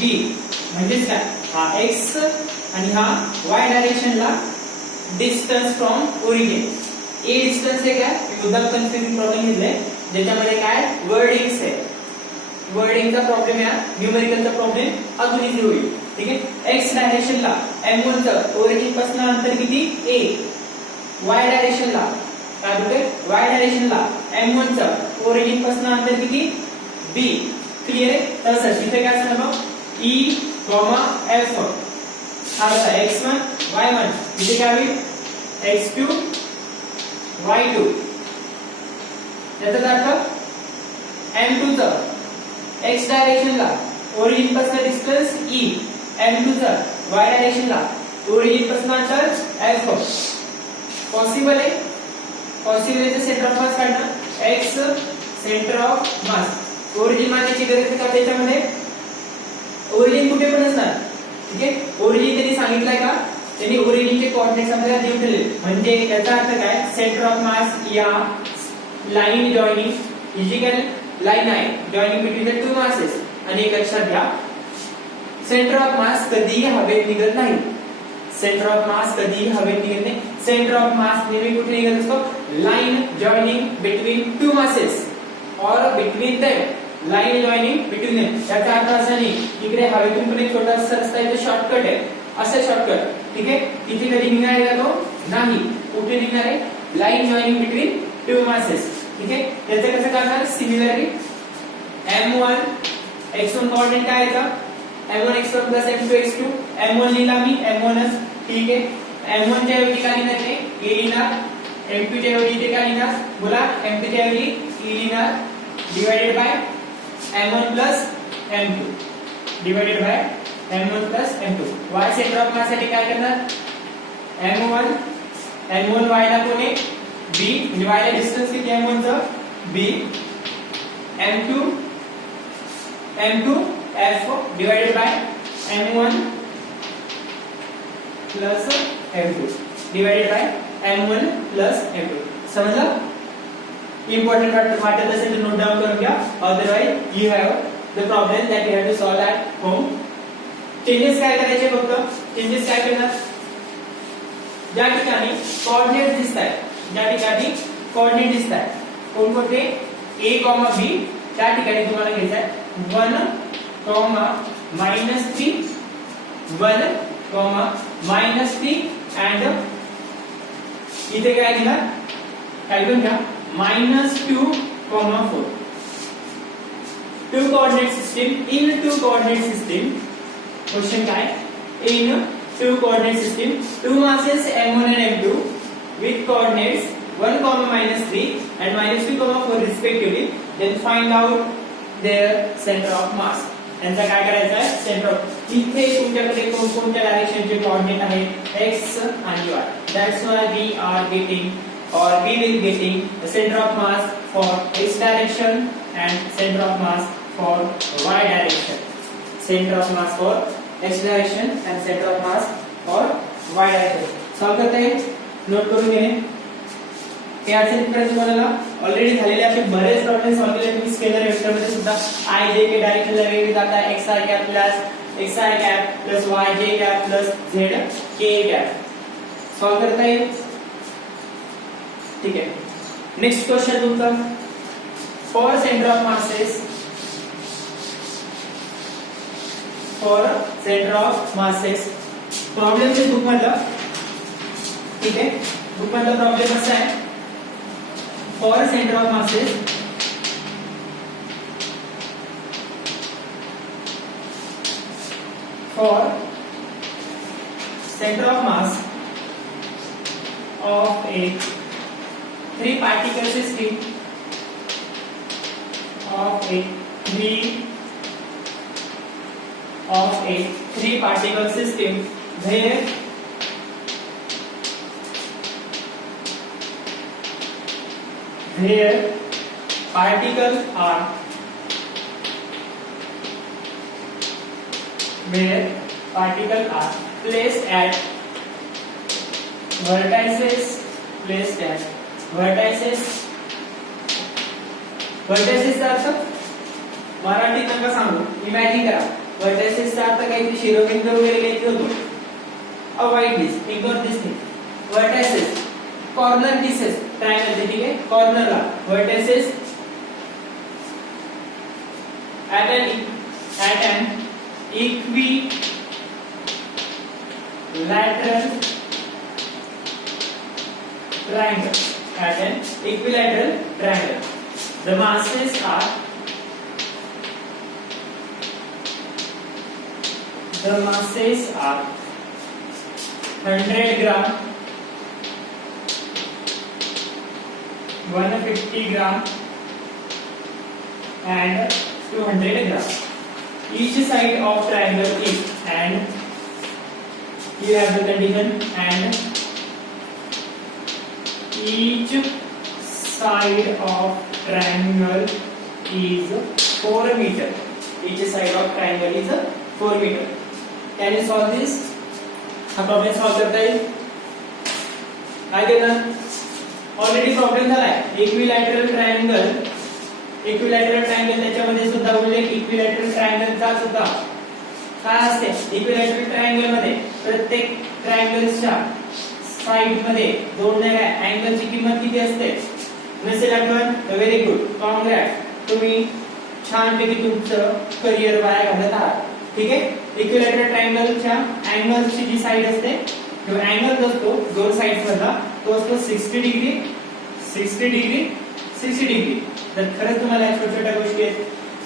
b म्हणजेच काय? हा x आणि हा y डायरेक्शनला distance from origin. a distance आहे काय? मुद्दाम कन्फ्युजिंग प्रॉब्लेम घेतलाय ज्याच्यामध्ये काय वर्डिंग्स आहे. वर्डिंगचा प्रॉब्लेम या न्यूमेरिकलचा प्रॉब्लेम अजून इझी होईल, ठीक आहे. x डायरेक्शनला m1 चं ओरिजिन पासून अंतर किती? a. y डायरेक्शनला काय होते? y डायरेक्शनला m1 चं ओरिजिन पासून अंतर किती? b. क्लियर आहे? तसंच इथे काय असणार मग? e, f हा होता x1 y1. इथे काय होईल? x2 y2. याचा अर्थ m2 चं x डायरेक्शनला ओरिजिन पासून डिस्टन्स e, m2 चं y डायरेक्शनला ओरिजिन पासून अंतर f. पॉसिबल आहे? पॉसिबल आहे. सेंटर ऑफ मास काढणं. x centre of mass. Origin मानण्याची गरज आहे का त्याच्यामध्ये? ओरिजिन कुठे पण असणार, ठीक आहे. ओरिजिन त्यांनी सांगितलंय का? त्यांनी ओरिजिनचे कोऑर्डिनेट्स आपल्याला देऊन ठेवले. म्हणजे याचा अर्थ काय? सेंटर ऑफ मास या लाईन जॉइनिंग, ही काय लाईन आहे joining between the two masses. आणि एक लक्षात घ्या, सेंटर ऑफ मास कधीही हवेत निघत नाही. सेंटर ऑफ मास कधीही हवेत निघत नाही. सेंटर ऑफ मास नेहमी कुठे निघत असतो? Line joining between two masses और between them. Line joining between them याचा अर्थ असा नाही इकडे हवेतून पण एक छोटासा रस्ता आहे, शॉर्टकट आहे, असं शॉर्टकट, ठीक आहे. इथे कधी निघणार आहे तो? नाही. कुठे निघणार आहे? Line joining between two masses, ठीक आहे. याचं कसं करणार? सिमिलरली m1 x1 कोऑर्डिनेट काय आहे? m1 x1 m2 x2. m1 लिहिला मी m1च, ठीक आहे. m1 च्या ऐवजी काय लिहिणार आहे? a लिहिणार. m2 च्या ऐवजी इथे काय लिहिणार? बोला. m2 च्या ऐवजी e लिहिणार divided by m1 m2 divided by m1 m2. y centre of मास साठी काय करणार? m1 y ला कोण आहे? b. म्हणजे y ला डिस्टन्स किती आहे m1 चं? b. m2 f divided by m1 m2 divided by m1 m2. समजलं? इम्पॉर्टंट वाटत असेल तर नोट डाउन करून घ्या. Otherwise you have the problem that you have to solve at home. Changes काय करायचे? फक्त चेंजेस काय करणार? ज्या ठिकाणी कोऑर्डिनेट दिसतायत, ज्या ठिकाणी कोऑर्डिनेट दिसतायत कोणकोणते? a, b. त्या ठिकाणी तुम्हाला घ्यायचं आहे 1, -3 1, -3 अँड इथे काय घेणार? कॅल्क्युलेट घ्या. -2, 4. Two coordinate system. In two coordinate system question काय? In two coordinate system two masses m1 and m2 with coordinates 1, -3 and -2, 4 respectively. Then find out their center of mass. यांचा काय करायचं आहे? Centre of. इथे तुमच्याकडे कोणत्या डायरेक्शनचे कोऑर्डिनेट आहेत? x आणि y. That's why we are getting or we will getting the center of mass for x direction and center of mass for y direction. Center of mass for x direction and center of mass for y direction. Solve करता येईल? नोट करून घेणे. हे असेल फ्रेंड्स तुम्हाला ऑलरेडी झालेले आपले बरेच प्रॉब्लेम सॉल्व केले तुम्ही स्केलर वेक्टर मध्ये सुद्धा. i j के डायरेक्शनला वेगळे जाता xi cap plus xi cap plus yj cap plus z k cap. Solve करता येईल? ठीक आहे. नेक्स्ट क्वेश्चन तुमचा for centre of masses, for centre of masses problem चे बुक मधला, ठीक आहे. बुक मधला प्रॉब्लेम असा आहे for centre of masses for center of mass of a three particle system of a three particle system where particles are placed at vertices चा अर्थ मराठीत नका सांगू, इमॅजिन करा. vertices चा अर्थ काहीतरी शिरोबिंदू वगैरे काहीतरी होतो. Avoid this, ignore this thing. vertices corner pieces triangle, ठीक आहे, कॉर्नरला vertices at an equilateral triangle. The masses are 100 gram, 150 gram and 200 gram. Each side of triangle is, and here have the condition, and each side of triangle is 4 meter. Each side of triangle is 4 meter. Can you solve this? हा प्रॉब्लेम सॉल्व करता येईल. काय देणार? ऑलरेडी प्रॉब्लेम झालाय. इक्विलॅटरल ट्रायंगल त्याच्यामध्ये सुद्धा उल्लेख इक्विलॅटरल ट्रायंगलचा सुद्धा काय असते. इक्विलॅटरल ट्रायंगल मध्ये प्रत्येक ट्रायंगलच्या साइड मध्ये जोडणाऱ्या अँगलची किंमत किती असते? नसेल आठवण तर व्हेरी गुड, कॉंग्रॅट, तुम्ही छानपैकी तुमचं करिअर वाया घालत आहात. ठीक आहे. इक्विलॅटरल ट्रायंगलच्या अँगलची जी साइड असते किंवा अँगल असतो दोन साइड्स मधला, तो असतो 60 डिग्री. तर खरंच तुम्हाला छोट्या गोष्टी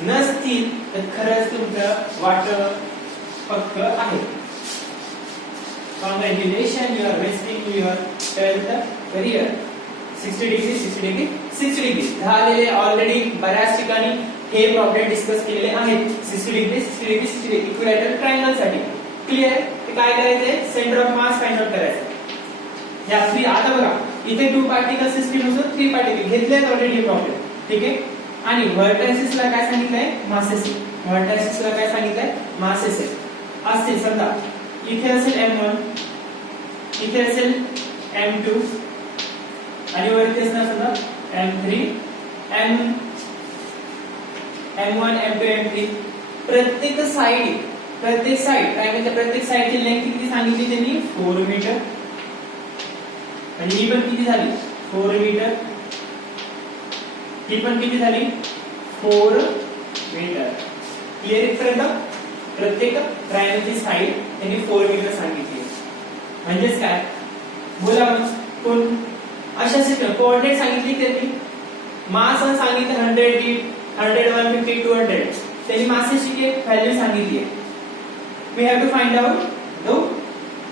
नसतील तर खरंच तुमचं वाटप पक्क आहे. Congratulations, you are wasting your 12th career. 60 degree झालेले ऑलरेडी बऱ्याच ठिकाणी हे प्रॉब्लेम डिस्कस केलेले आहेत. 60 डिग्री इक्विलॅटरल ट्रायंगल साठी. क्लिअर? ते काय करायचंय? Centre of mass find out करायचं. या थ्री, आता बघा इथे 2 पार्टिकल सिस्टीम असून 3 पार्टिकल घेतलेत ऑलरेडी प्रॉब्लेम. ठीक आहे. आणि व्हर्टायसेसला काय सांगितलंय? मासेस. व्हर्टायसेसला काय सांगितलंय? मासेस असतील. समजा इथे असेल M1, इथे असेल M2 आणि वरती असणार समजा M3, M1, M2, M3. प्रत्येक साइड ट्रायंगलच्या प्रत्येक साइडची लेंथ किती सांगितली त्यांनी? 4 मीटर. आणि ही पण किती झाली? 4 मीटर. ही पण किती झाली? 4 मीटर. क्लिअर इथपर्यंत? प्रत्येक ट्रायंगलची साइड त्यांनी 4 मीटर सांगितली. म्हणजेच काय? बोला कोण? अशा सिस्टम कोऑर्डिनेट सांगितली त्यांनी. मास सांगितलं 100, 150, 200. त्यांनी मासेसची व्हॅल्यू सांगितली आहे. We have to find out the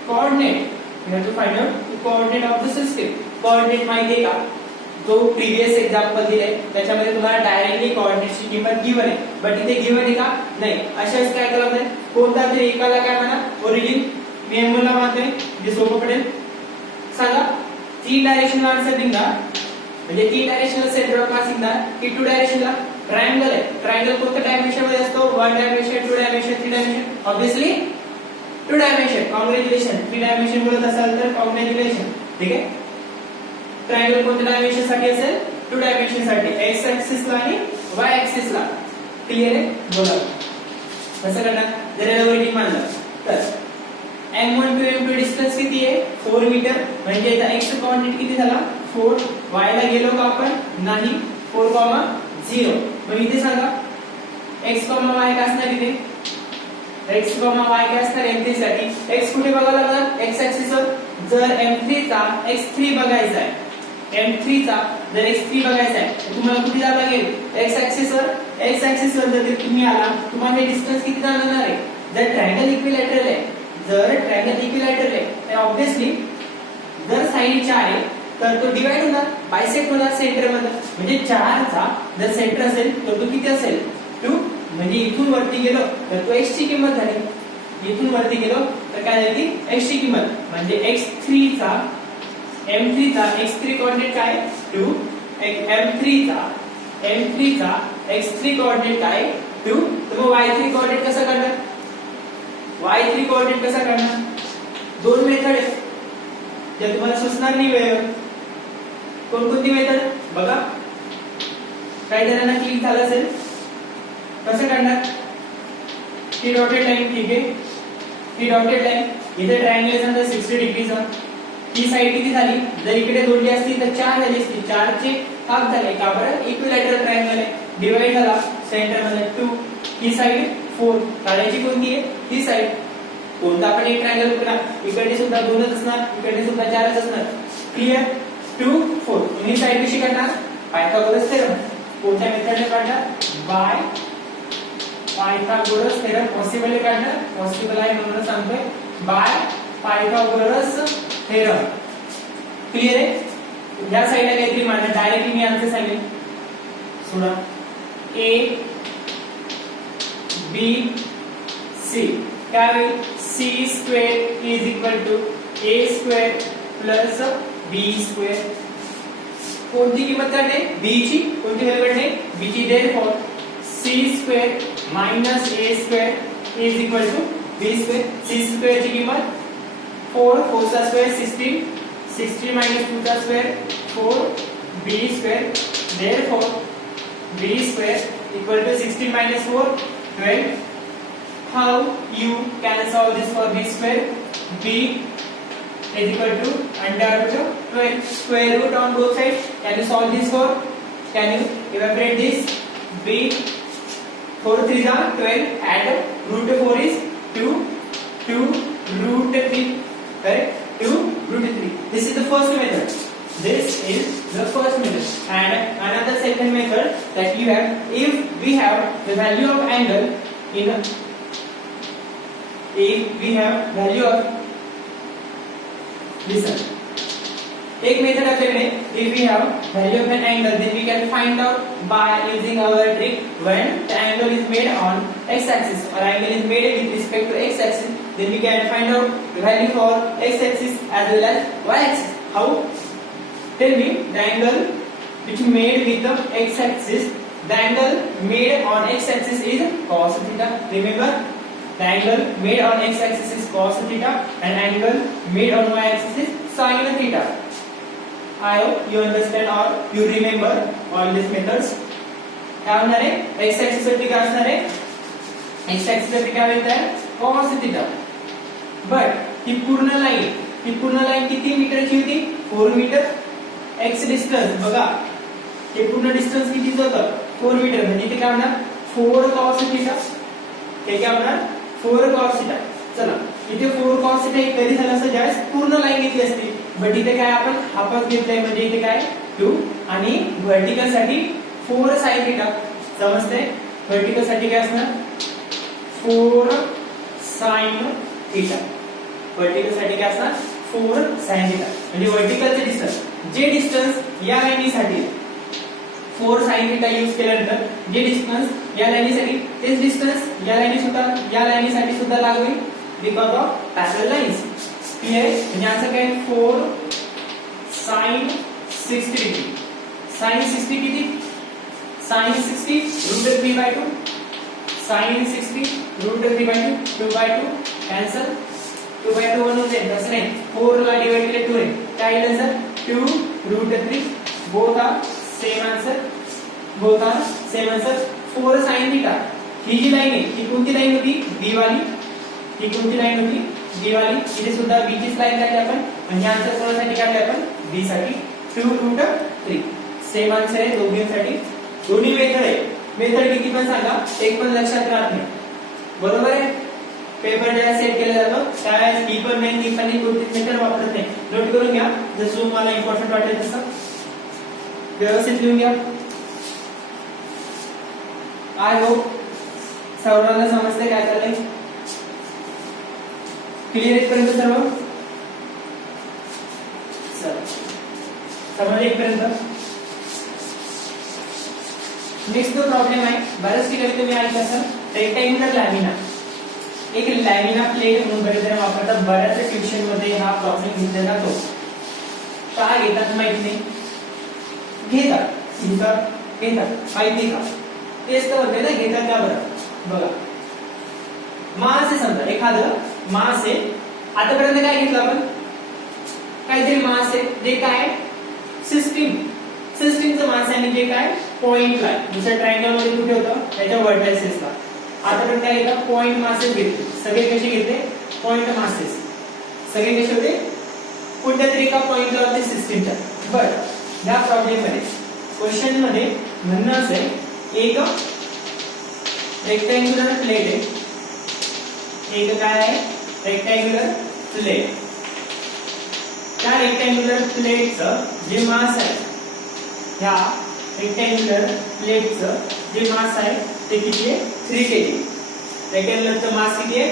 coordinate. We have to find out the coordinate of the system. Coordinate माहिती आहे का? जो प्रीवियस एक्झाम्पल दिले त्याच्यामध्ये तुम्हाला डायरेक्टली कोऑर्डिनेटची किंमत गिवन आहे. बट इथे गिवन आहे का? नाही. अशाच काय करावं लागेल? कोणता तरी एकाला काय म्हणा? ओरिजिन. मी एमला मानतोय, जे सोपं पडेल. सांगा 3 डायरेक्शनला आन्सर निघणार. म्हणजे 3 डायरेक्शनला सेंटर ऑफ मास निघणार की 2 डायरेक्शनला? ट्रायंगल आहे. ट्रायंगल कोणत्या डायमेन्शन मध्ये असतो? 1 dimension, 2 dimension, 3 dimension. Obviously 2 dimension. Congratulation. 3 dimension बोलत असाल तर कॉंग्रॅच्युलेशन. ठीक आहे. ट्रायंगल कोणत्या डायमेन्शन साठी असेल? 2 डायमेन्शन साठी, एक्स ऍक्सिस ला आणि वाय ऍक्सिस ला. क्लिअर आहे? बोला कसं करणार? जर याला ओरिजिन मानलं तर M1 to M2 डिस्टन्स किती आहे? 4 मीटर. म्हणजे याचा x कोऑर्डिनेट किती झाला? 4. y ला गेलो का आपण? नाही. 4,0. मग इथे सांगा x, y काय असणार इथे? x, y काय असणार M3 साठी? x कुठे बघावं लागणार? x ऍक्सिस वर. जर M3 चा x3 बघायचा आहे, M3 चा जर x3 बघायचा आहे तर तुम्हाला कुठे जावं लागेल? x ऍक्सिस वर. x ऍक्सिस वर जर तुम्ही आला तुम्हाला हे डिस्टन्स किती जाणार आहे? जर ट्रायंगल इक्विलॅटरल आहे ऑब्विसली जर साइन 4 आहे तर तो डिवाइड होणार, बायसेक्ट होणार सेंटर मध्ये. म्हणजे 4 चा जर सेंटर असेल तर तो किती असेल 2. म्हणजे इथून वरती गेलो तर तो x ची किंमत झाली, इथून वरती गेलो तर काय झाली x ची किंमत. म्हणजे x3 चा m3 चा x3 कोऑर्डिनेट काय 2, m3 चा x3 कोऑर्डिनेट काय 2. तर मग y3 कोऑर्डिनेट कसा काढणार, y3 कोऑर्डिनेट कसा काढणार. दोन मेथड आहेत ज्या तुम्हाला सुचणार नाही वेळेवर. कोणकोणती मेथड बघा, काही जणांना क्लिक झालं असेल. कसं काढणार, ही डॉटेड लाईन ठीक आहे, ही डॉटेड लाईन इथे ट्रायंगल आहे समजा 60 डिग्रीचा. ही साइड किती झाली, जर इकडे जोडली असती तर 4 झाली असती, 4 चे हाफ झाले का बरं, इक्विलॅटरल ट्रायंगल आहे, डिवाइड झाला सेंटर मध्ये 2. ही साइड 4 काढायची कोणती आहे, ही साइड. कोणता आपण एक ट्रायंगल बघा, इकडे सुद्धा 2च असणार, इकडे सुद्धा 4च असणार. क्लियर 2 4. ही साइड कशी काढणार, पायथागोरस थेरम. कोणत्या मेथडने काढणार, बाय पायथागोरस थेरम. पॉसिबल आहे काढणार, पॉसिबल आहे म्हणून सांगतोय, बाय पायथागोरस थेरम. क्लियर आहे. या साइडला काहीतरी मांडा, डायरेक्टली मी आन्सर सांगेन. सोडा a b c काय होईल, c square is equal to a square plus b square. कोणती किंमत काढणे, b ची. कोणती व्हॅल्यू काढणे, b ची. Therefore c square minus a square is equal to b square. c square ची किंमत 4, 4 चा स्क्वेअर 16, 16 minus 2 चा square 4, b square. Therefore b square equal to 16 minus 4 12. How you can solve this for b square? b is equal to under root of 12, square root on both sides. Can you solve this for, can you evaporate this, b 4 3 are 12, add root 4 is 2, 2 root 3, correct, 2 root 3. This is the first method, this is the first method. And another second method that you have, if we have the value of angle in a, if we have value of, listen, एक मेथड आपल्याकडे, if we have value of an angle then we can find out by using our trick. When the angle is made on x axis or angle is made with respect to x axis, then we can find out the value for x axis as well as y axis. How, tell me, the angle which made with the x axis, the angle made on x axis is cos theta. Remember, the angle made on x axis is cos theta and angle made on y axis is sin theta. I hope you understand or you remember all these methods. काय होणार आहे, x axis वरती काय असणार आहे, x axis वरती काय होत आहे, cos theta. बट ही पूर्ण लाईन किती मीटरची होती, 4 मीटर. x डिस्टन्स बघा, हे पूर्ण डिस्टन्स कितीचं होतं, 4 मीटर. म्हणजे ते काय होणार 4 cos theta. हे काय होणार 4 cos theta. चला, इथे 4 cos theta कधी झालं असं, ज्यावेळेस पूर्ण लाईन घेतली असती. बट इथे काय आपण हाफच घेतलंय, म्हणजे इथे काय 2 आणि व्हर्टिकल साठी 4 sin theta. समजते, व्हर्टिकल साठी काय असणार 4 sin theta. व्हर्टिकल साठी काय असणार 4 sin theta. म्हणजे व्हर्टिकलचे डिस्टन्स, जे डिस्टन्स या लाईनीसाठी 4 sin theta यूज केल्यानंतर जे डिस्टन्स या लाईनीसाठी, तेच डिस्टन्स या लाईनीसाठी सुद्धा लागू होईल because of parallel lines. Clear आहे. म्हणजे आन्सर काय 4 sin 60 डिग्री. sin 60 किती, sin 60 √3/2, sin 60 √3/2, 2/2 कॅन्सल, 2/2 बनवून दे. तसं नाही, 4 ला डिवाइड केले 2 ने काय येईल sir 2 √3. Both are same answer, both are same answer. 4 sin theta. ही जी लाईन आहे ही कोणती लाईन होती, बी वाली. ही कोणती लाईन होती, बी वाली. इथे सुद्धा बी चीच लाईन काढली आपण. म्हणजे आन्सर कोणासाठी काढले आपण, बी साठी 2 √3. सेम आन्सर आहे दोघींसाठी. दोन्ही मेथड आहे. मेथड किती पण सांगा, एक पण लक्षात राहत नाही. बरोबर आहे. पेपर जेव्हा सेट केला जातो त्यावेळेस ही पण नाही, ती पण कोणतीच मेथड वापरत नाही. नोट करून घ्या, जसं तुम्हाला इम्पॉर्टंट वाटेल तसं व्यवस्थित लिहून घ्या. आय होप सर्वांना समजतंय काय चाललंय. क्लिअर इथपर्यंत सर्व. समजलं इथपर्यंत? नेक्स्ट जो प्रॉब्लेम आहे, बऱ्याच ठिकाणी तुम्ही ऐकलं असाल रेक्टँग्युलर लॅमिना. एक लॅमिना प्लेट म्हणून बरेच जण वापरतात. बऱ्याच ट्युशन मध्ये हा प्रॉब्लेम घेतला जातो. का घेतात माहिती नाही, घेतात माहिती का? तेच तर होते ना, घेतात का बरं? बघा, मास आहे समजा, एखादं मास आहे. आतापर्यंत काय घेतलं आपण? काहीतरी मास आहे, जे काय सिस्टीमचं मास आहे, जे काय पॉइंटला, जसं ट्रायंगल मध्ये कुठे होतं त्याच्या व्हर्टायसेसला. आतापर्यंत काय घेतलं? पॉइंट मासेस घेतले. सगळे कसे घेतले? Point masses. सगळे कसे होते? कोणत्या तरी एका पॉइंटला होते सिस्टीमच्या. बरं, या प्रॉब्लेम मध्ये क्वेश्चन मध्ये म्हणणं असं आहे, एक रेक्टँग्युलर प्लेट आहे. एक काय आहे? Rectangular plate. त्या रेक्टँग्युलर प्लेटचं जे मास आहे, ह्या रेक्टँग्युलर प्लेटचं जे मास आहे ते किती आहे? 3 kg. रेक्टँग्युलरचं मास किती आहे?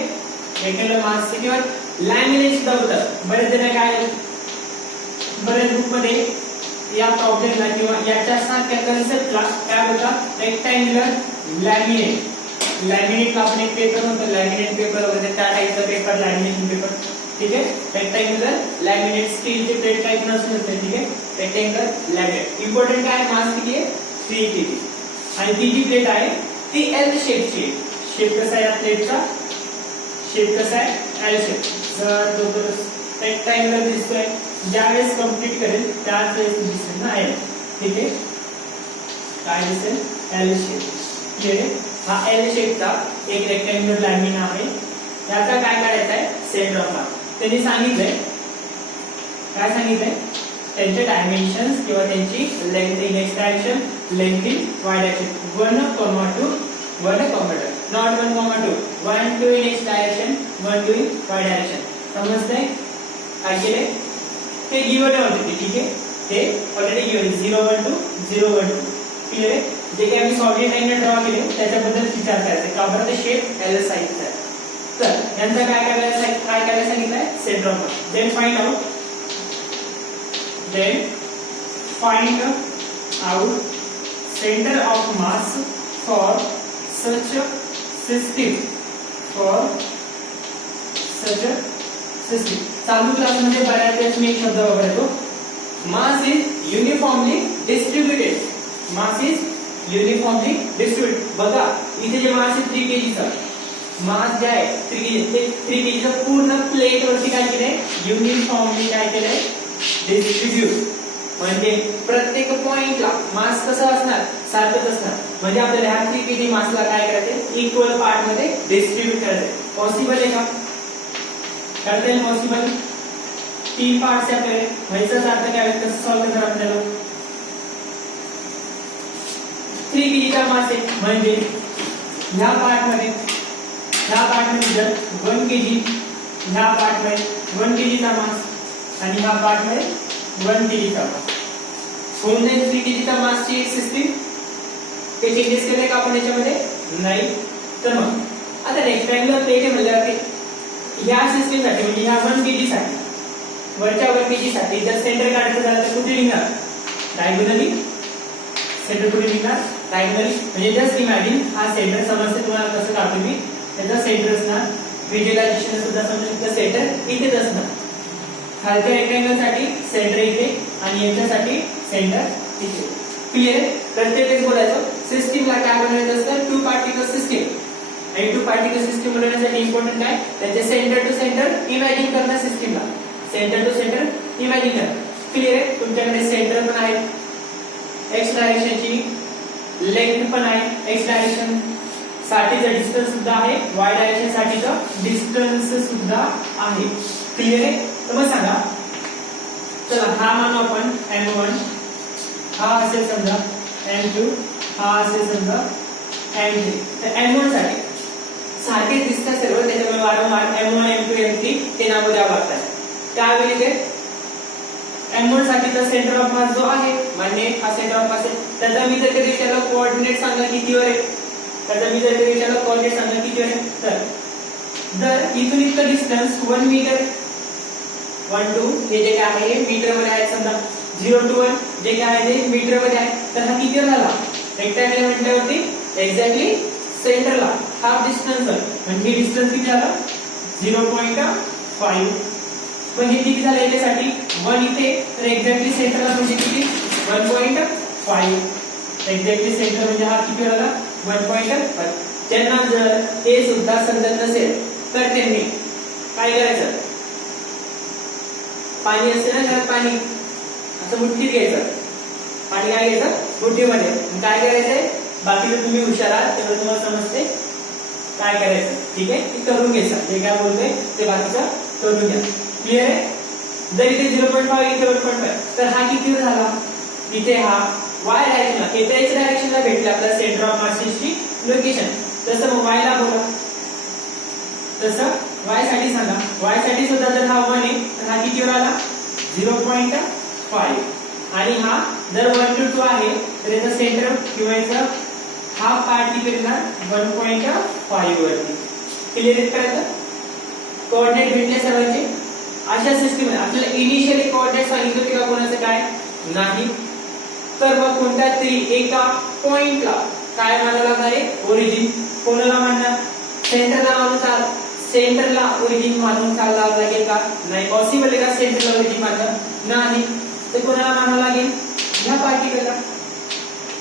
रेक्टँग्युलर मास किती? लॅमिनेट सुद्धा होतं. बरेच जण काय, बरेच ग्रुप मध्ये या प्रॉब्लेमला किंवा याच्या सारख्या कन्सेप्टला काय बोलतात? Rectangular laminate. लॅमिनेटला आपण एक पेपर म्हणतो, लॅमिनेट पेपर वगैरे त्या टाईपचा पेपर, लॅमिनेशन पेपर. ठीक आहे, रेक्टँग्युलर लॅमिनेट स्टीलचे प्लेट टाईप नसून, ठीक आहे, रेक्टँग्युलर लॅमिनेट. इम्पॉर्टंट काय, मास किती आहे? 3 kg. आणि ती जी प्लेट आहे ती एल शेपची आहे. शेप कसा आहे या प्लेटचा? शेप कसा आहे? L shape. जर तो रेक्टँग्युलर दिसतोय, ज्यावेळेस कंप्लीट करेल त्याच वेळेस दिसेल ना एल. ठीक आहे, काय दिसेल? L shape. क्लिअर आहे? हा एल शेपचा एक रेक्टँग्युलर लॅमिना आहे. याचा काय करायचा आहे? सेंटर ऑफ मास. त्यांनी सांगितलंय, काय सांगितलंय? त्यांचे डायमेन्शन्स किंवा त्यांची length in x direction, length in Y direction 1,2, 1,2, not 1,2, 1, 2 in x direction, 1, 2 in Y direction. समजतंय? काय केले? ते गिवन होते. ठीक आहे, ते ऑलरेडी गिवन 0, 1, 2, 0, 1, 2. क्लिअर आहे? जे काही आम्ही सॉलिड लाईन ड्रॉ केले त्याच्याबद्दल विचार करायचा का बरं? ते शेप एल साइजचा आहे. तर यांचा काय करायला सांगितलंय? Centre of mass. Then find out centre of mass for such system. चालू क्लास मध्ये बऱ्याच वेळेस मी एक शब्द वापरतो, mass is uniformly distributed. Mass is uniformly distributed. बघा, इथे जे मास आहे 3 kg चा मास जे आहे 3 kg, ते 3 kg चं पूर्ण प्लेट वरती काय केलंय? युनिफॉर्मली काय केलंय? डिस्ट्रीब्यूट. म्हणजे प्रत्येक पॉइंटला मास कसं असणार? सारखंच असणार. म्हणजे आपल्याला ह्या 3 kg मासला काय करायचंय? इक्वल पार्ट मध्ये डिस्ट्रीब्यूट करायचंय. पॉसिबल आहे का? करता येईल पॉसिबल? 3 पार्ट्स आहे आपल्याला. व्हायचं अर्थ काय? कसं सॉल्व्ह करणार आपल्याला? 3 kg चा मास आहे म्हणजे ह्या पार्ट मध्ये जर 1 kg, ह्या पार्ट मध्ये 1 kg चा मास आणि ह्या पार्ट मध्ये 1 kg चा मास. होऊन जाईल 3 kg चा मासची एक सिस्टीम. ते चेंजेस केले का आपण याच्यामध्ये? नाही. तर मग आता रेक्टँग्युलर प्लेट आहे म्हणजे ह्या सिस्टीम साठी, म्हणजे ह्या 1 kg साठी, वरच्या 1 kg साठी जर सेंटर काढायचं झालं तर कुठे निघणार? डायगोनली. सेंटर कुठे निघणार? डायगोनली. म्हणजे जस्ट इमॅजिन हा सेंटर समजते तुम्हाला कसं काढतो मी. त्याचा सेंटर असणार, व्हिज्युअलायझेशन सुद्धा समजून सेंटर इथेच असणार. खालच्या रेक्टँगल साठी सेंटर इथे आणि याच्यासाठी सेंटर इथे. क्लिअर? प्रत्येक वेळेस बोलायचं सिस्टीमला काय बनवायचं असतं? 2 पार्टिकल सिस्टीम. आणि 2 पार्टिकल सिस्टीम बनवण्यासाठी इम्पॉर्टंट काय? त्याचे सेंटर टू सेंटर इमॅजिन करणं सिस्टीमला. सेंटर टू सेंटर इमॅजिन करणं. क्लिअर आहे? तुमच्याकडे सेंटर पण आहे, एक्स डायरेक्शनची लेंथ पण आहे, एक्स डायरेक्शन साठीचं डिस्टन्स सुद्धा आहे, वाय डायरेक्शन साठीचं डिस्टन्स सुद्धा आहे. क्लिअर आहे? तर मग सांगा, चला हा मानू आपण m1, हा असेल समजा m2, हा असेल समजा m3. तर m1 साठी सारखे दिसतात सर्व, त्याच्यामुळे वारंवार m1, m2, m3 ते नाव द्यावं लागतात. त्यावेळी ते m1 साठीचा सेंटर ऑफ मास जो आहे, म्हणजे हा सेंटर ऑफ मास आहे, त्याचा मी जर कधी त्याला कोऑर्डिनेट सांगला कितीवर आहे, त्याचा मी जर कधी त्याला कोऑर्डिनेट सांगला कितीवर आहे, तर इथून इतकं डिस्टन्स 1 मीटर, 1 2 हे जे काय आहे मीटर मध्ये आहे समजा, 0 to 1 जे काय आहे ते मीटर मध्ये आहे. तर हा किती झाला रेक्टँगल म्हटल्यावरती एक्झॅक्टली सेंटरला हाफ डिस्टन्स म्हणजे डिस्टन्स किती झाला 0.5. पण हे किती झालं याच्यासाठी 1 इथे तर एक्झॅक्टली सेंटरला म्हणजे किती 1.5. एक्झॅक्टली सेंटर म्हणजे हा किती झाला 1.5. ज्यांना जर हे सुद्धा समजत नसेल तर त्यांनी काय करायचं पाणी असते ना घरात पाणी असं मुठीत घ्यायचं पाणी काय घ्यायचं मुठीमध्ये काय करायचंय बाकीचं तुम्ही हुशार आहात तेव्हा तुम्हाला समजते काय करायचं ठीक आहे ते करून घ्यायचं जे काय बोलतोय ते बाकीचं करून घ्या क्लिअर आहे. जर इथे 0.5 इथे 1.5 तर हा किती झाला इथे हा y डायरेक्शनला x डायरेक्शनला भेटले आपल्याला सेंटर ऑफ मासची लोकेशन. तसं मग y ला बोला तसं y साठी सांगा y साठी सुद्धा जर हा 1 आहे तर हा किती वर आला 0.5 आणि हा जर 1 to 2 आहे तर याचा सेंटर किंवा याचा हा पार्ट किती येणार 1.5 वरती. क्लिअर आहे करायचं कोऑर्डिनेट भेटले सर्वांचे. अशा सिस्टीम मध्ये आपल्याला इनिशियली कोऑर्डिनेट सांगितलं होते का कोणाचं काय नाही तर मग कोणत्या तरी एका पॉइंटला काय मानावं लागणार आहे ओरिजिन कोणाला मानणार सेंटरला मानून चाल सेंटरला ओरिजिन मानून चालावं लागेल का नाही पॉसिबल आहे का सेंटरला ओरिजिन मानणं नाही तर कोणाला मानावं लागेल ह्या पार्टिकलला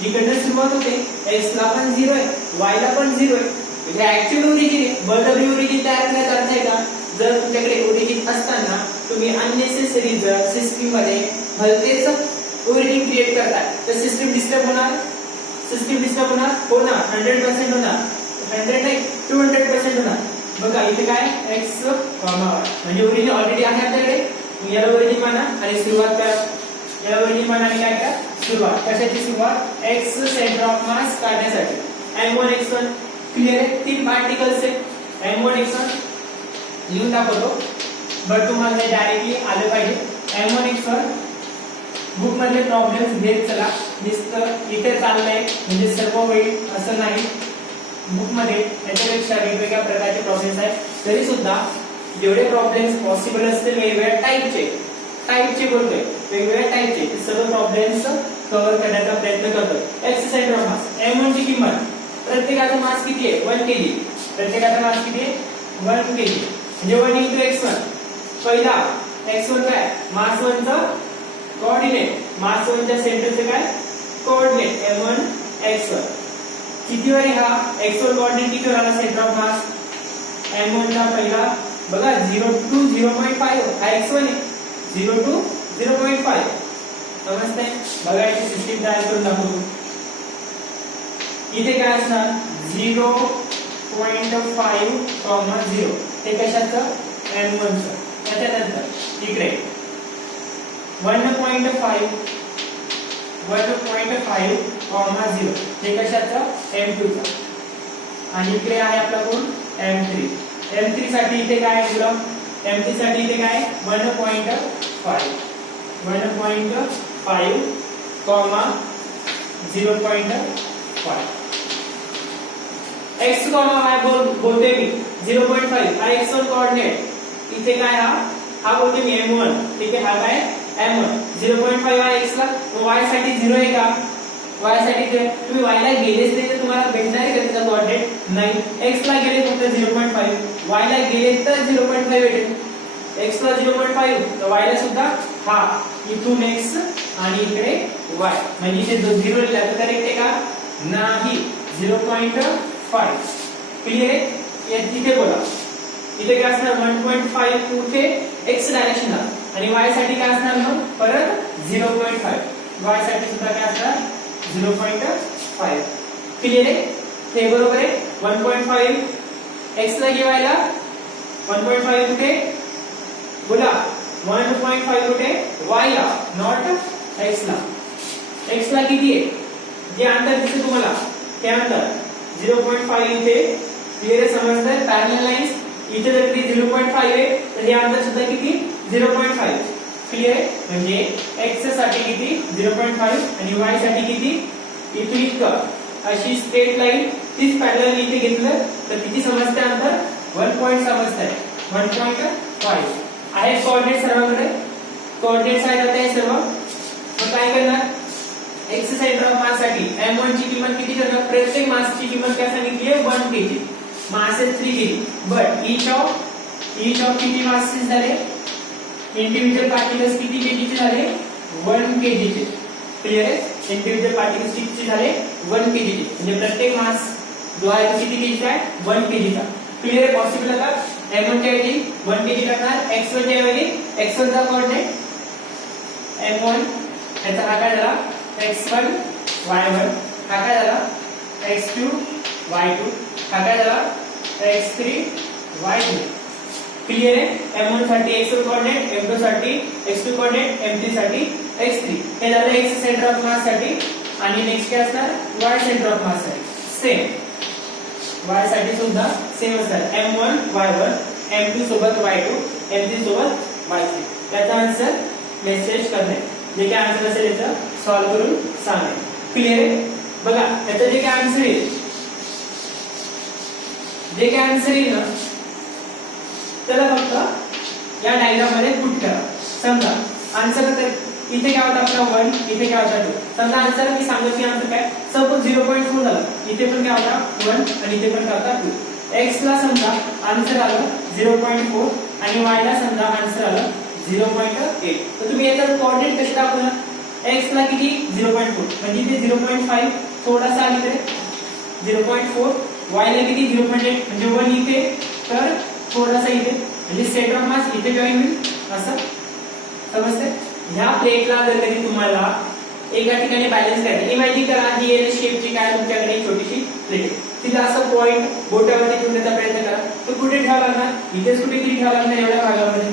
जिकडनं सुरुवात होते x ला पण 0 आहे y ला पण 0 आहे म्हणजे ऍक्च्युअल ओरिजिन आहे बळजबरी ओरिजिन तयार करण्याचा अर्थ आहे का जर तुमच्याकडे ओरिजिन असताना तुम्ही अननेसेसरी जर सिस्टीम मध्ये भलतेच ओरिजिन क्रिएट करताय तर सिस्टीम डिस्टर्ब होणार हो ना 100% होणार 100 नाही 200% होणार. बघा इथे काय x, y म्हणजे ओरिजिन ऑलरेडी आहे आपल्याकडे याला ओरिजिन माना आणि सुरुवात करा याला ओरिजिन माना आणि काय करा सुरुवात कशाची सुरुवात x सेंटर ऑफ मास काढण्यासाठी m1 x1 क्लिअर आहे. 3 पार्टिकल्स आहे m1 x1 लिहून दाखवतो बट तुम्हाला हे डायरेक्टली आलं पाहिजे m1 x1 बुक मध्ये प्रॉब्लेम्स घेत चला नुसतं इथे चाललंय म्हणजे सर्व होईल असं नाही बुक मध्ये त्याच्यापेक्षा वेगवेगळ्या प्रकारचे प्रॉब्लेम्स आहेत तरी सुद्धा जेवढे प्रॉब्लेम्स पॉसिबल असतील वेगवेगळ्या टाईपचे बोलतोय वेगवेगळ्या टाईपचे ते सर्व प्रॉब्लेम्स कव्हर करण्याचा प्रयत्न करतोय. X centre of mass m1 ची किंमत प्रत्येकाचा मास किती आहे 1 kg प्रत्येकाचा मास किती आहे 1 kg म्हणजे 1 into x1 पहिला x1 काय मास 1 चा कोऑर्डिनेट मास 1 च्या सेंटरचे काय कोऑर्डिनेट m1 x1 किती वर हा x1 कोऑर्डिनेट किती वर आला सेंटर ऑफ मास m1 चा पहिला बघा 0 to 0.5 हा x1 आहे 0 to 0.5 समजतंय. बघा याची सिस्टीम तयार करून दाखवतो. इथे काय असणार 0.5, 0 ते कशाचं m1 चं त्याच्यानंतर इकडे 1.5 0 ते कशाचं m2 चं आणि इकडे आहे आपला कोण m3 साठी इथे काय आहे तुला m3 साठी इथे काय 1.5 0.5 x, y बोलते मी 0.5 हा x1 कोऑर्डिनेट इथे काय हा बोलते मी m1 ठीक आहे हा काय m1 0.5 आहे x ला y साठी 0 आहे का y साठी तुम्ही y ला गेलेच नाही तर तुम्हाला भेटणार आहे का त्याचा कोऑर्डिनेट नाही x ला गेले फक्त 0.5 y ला गेले तर 0.5 भेटेल x ला 0.5 तर y ला सुद्धा हा इथून x आणि इकडे y म्हणजे इथे 0 लिहिला तर करेक्ट आहे का नाही 0.5 क्लिअर आहे. इथे बोला इथे काय असणार 1.5 कुठे x डायरेक्शनला आणि y साठी काय असणार मग परत 0.5 y साठी सुद्धा काय असणार 0.5 क्लिअर आहे. हे बरोबर आहे 1.5 x ला घेवायला 1.5 कुठे बोला 1.5 कुठे y ला नॉट x ला x ला किती आहे जे अंतर दिसते तुम्हाला ते अंतर 0.5 इथे क्लिअर आहे समजतंय पॅरलल लाईन्स इथे जर ती 0.5 आहे तर हे अंतर सुद्धा किती 0.5 क्लिअर आहे म्हणजे x साठी किती 0.5 आणि y साठी किती इथून इतकं अशी स्ट्रेट लाईन तीच पॅरलल इथे घेतलं तर किती समजते अंतर 1 पॉइंट समजतंय 1.5 आहे कोऑर्डिनेट सर्वांकडे कोऑर्डिनेट्स आहेत आता हे सर्व काय करणार एक्स सेंटर ऑफ मास साठी m1 ची किंमत किती करणार प्रत्येक मासची किंमत काय सांगितली आहे 1 kg मास आहे 3 kg बट each of किती मासेस झाले इंडिव्हिज्युअल पार्टिकल्स किती kg चे झाले 1 kg चे क्लियर आहे इंडिव्हिज्युअल पार्टिकल्स किती झाले 1 kg चे म्हणजे प्रत्येक मास जो आहे तो किती kg चा आहे 1 kg चा क्लियर आहे पॉसिबल आता m1 च्या ऐवजी 1 kg टाकणार x1 च्या ऐवजी x1 चा कोऑर्डिनेट m1 याचा हा काय झाला x1 y1 हा काय झाला x2 y2 हा काय झाला x3 y3 क्लियर आहे m1 साठी x1 कोऑर्डिनेट m2 साठी x2 कोऑर्डिनेट m3 साठी x3 हे झालं x सेंटर ऑफ मास साठी आणि नेक्स्ट काय असणार y सेंटर ऑफ मास साठी सेम y साठी सुद्धा सेम असणार m1 y1 m2 सोबत y2 m3 सोबत y3 त्याचा आन्सर मेसेज करणे जे काय आन्सर असेल याचा सॉल्व करून सांगणे क्लियर आहे बघा याचं जे काय आन्सर येईल ना त्याला फक्त या डायग्राम मध्ये पुट करा समजा आन्सर तर इथे काय होता आपला 1 इथे काय होता 2 समजा आन्सर मी सांगतो की आन्सर काय सपोज 0.4 झाला इथे पण काय होता 1 आणि इथे पण काय होता 2 x ला समजा आन्सर आलं 0.4 आणि y ला समजा आन्सर आलं 0.8 तर तुम्ही याचा कोऑर्डिनेट कसे दाखवणार x ला किती 0.4 म्हणजे इथे 0.5 थोडासा आली इकडे 0.4 y ला किती 0.8 म्हणजे 1 इथे तर थोडासा इथे म्हणजे सेंटर ऑफ मास इथे जॉइन होईल असं समजते ह्या प्लेटला जर कधी तुम्हाला एका ठिकाणी बॅलन्स करायचं इमॅजिन करा ही एल शेपची काय तुमच्याकडे एक छोटीशी प्लेट तिला असं पॉइंट बोटावरती ठेवण्याचा प्रयत्न करा तो कुठे ठेवावा लागणार इथेच कुठेतरी ठेवावा लागणार एवढ्या भागामध्ये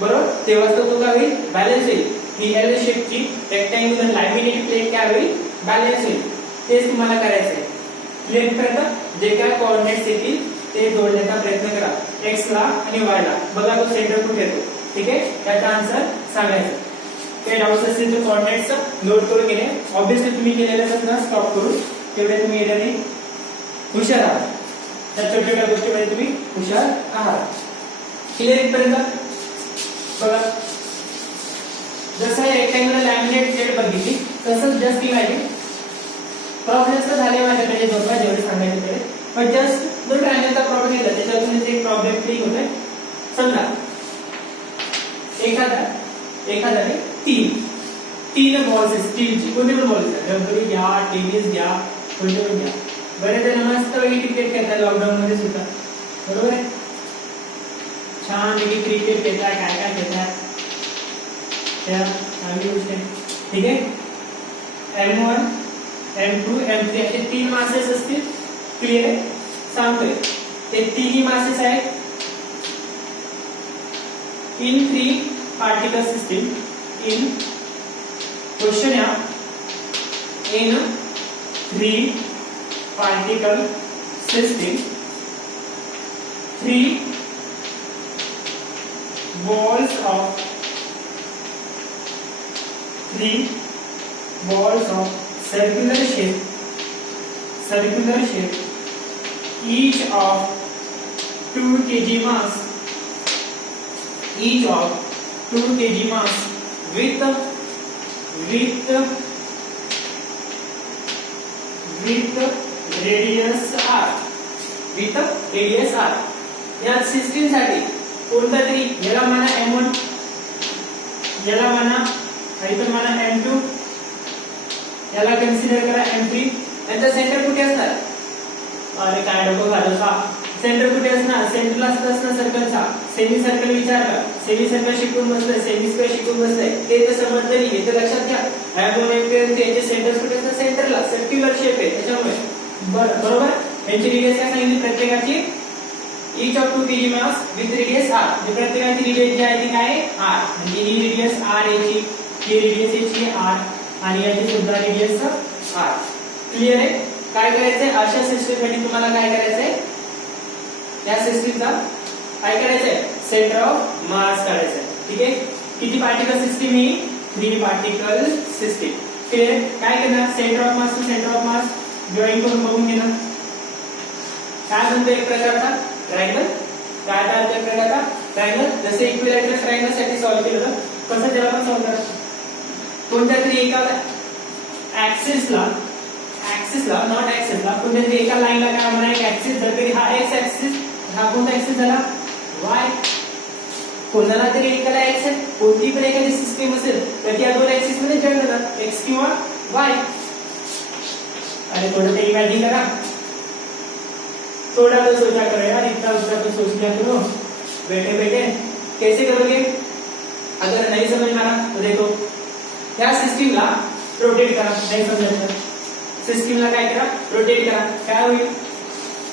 बरोबर तेव्हाच तो काय होईल बॅलन्स होईल ही एल शेपची रेक्टँग्युलर लॅमिनेटेड प्लेट काय होईल बॅलन्स होईल तेच तुम्हाला करायचं आहे क्लिअर करता जे काय कोऑर्डिनेट्स येतील ते जोडण्याचा प्रयत्न करा x ला आणि y ला बघा तो सेंटर कुठे येतो ठीक आहे त्याचा आन्सर सांगायचं ते डाउट्स असतील तर कोऑर्डिनेट्स नोट करून घेणे ऑब्वियसली तुम्ही केलेलंच असणार स्टॉप करून तेवढे तुम्ही येण्याने हुशार आहात त्या छोट्या छोट्या गोष्टीमध्ये तुम्ही हुशार आहात क्लिअर इथपर्यंत बघा जसं रेक्टँग्युलर लॅमिनेट प्लेट बघितली तसंच जस्ट इमॅजिन प्रॉब्लेम्स तर झाले माझ्याकडे दोघा जेवढे सांगायचे ते पण जस्ट जो ट्रायंगलचा प्रॉब्लेम येतो त्याच्यातून एक प्रॉब्लेम क्लिक होतोय समजा एखाद्याने तीन बॉल्स आहेत स्टीलची कोणते पण बॉल्स आहेत रबरी घ्या टेनिस घ्या कोणते पण घ्या बरेच जण मस्त वेगळी क्रिकेट खेळतात लॉकडाऊन मध्ये सुद्धा बरोबर आहे छान वेगळी क्रिकेट खेळतात काय काय खेळतात त्या चांगली गोष्ट आहे ठीक आहे m1 m2 m3 असे 3 मासेस असतील क्लिअर आहे सांगतोय ते तिन्ही मासेस आहेत in 3 particle system in questionnaire in 3 particle system 3 balls of 3 balls of circular shape each of 2 kg mass each of 2 kg mass with radius r या सिस्टीम साठी कोणता तरी याला म्हणा m1 याला म्हणा इथं म्हणा m2 याला कन्सिडर करा m3 यांचा सेंटर कुठे असणार अरे काय डोकं घालवसा सेंटर कुठे असणार सेंटरला असणार सर्कलचा सेमी सर्कल विचारला सेमी सर्कल शिकून बसलाय सेमी स्क्वेअर शिकून बसलाय ते तर समजलं नाही तर लक्षात घ्या m1 m2 याचे सेंटर कुठे असतात सेंटरला सर्क्युलर शेप आहे त्याच्यामुळे बरोबर यांची रेडियस काय सांगितली प्रत्येकाची each of 2 kg mass with radius r म्हणजे प्रत्येकाची रेडियस जी आहे ती काय r म्हणजे ही रेडियस r याची ही रेडियस याची r आणि याची सुद्धा रेडियस r क्लियर आहे काय करायचंय अशा सिस्टीम साठी तुम्हाला काय करायचंय या सिस्टीमचा काय करायचंय सेंटर ऑफ मास काढायचंय ठीक आहे किती पार्टिकल सिस्टीम ही 3 पार्टिकल सिस्टीम क्लियर काय करणार centre of mass to centre of mass join करून बघून घेणार काय म्हणतो एक प्रकारचा ट्रायंगल काय काय प्रकारचा ट्रायंगल जसे इक्विलॅटरल ट्रायंगल साठी सॉल्व्ह केलं कसं त्याला पण सॉल्व्ह करा कोणत्या तरी एका ऍक्सिसला नॉट ऍक्सिसला कोणत्या तरी एका लाईनला काय म्हणा एक ऍक्सिस जर तरी हा एक्स ऍक्सिस हा कोणता ऍक्सिस झाला वाय कोणाला तरी एकाला एक्स आहे कोणती पण एखादी सिस्टीम असेल तर त्या दोन ऍक्सिस मध्ये जॉईन होतात एक्स किंवा वाय अरे थोड़ा सा इमेजिन करा थोड़ा तो सोचा करो यार इतना उसका तो सोच लिया करो बैठे बैठे कैसे करोगे अगर नहीं समझ में आ रहा तो देखो या सिस्टम ला रोटेट करा नहीं समझायचं सिस्टम ला काय करा रोटेट करा काय होईल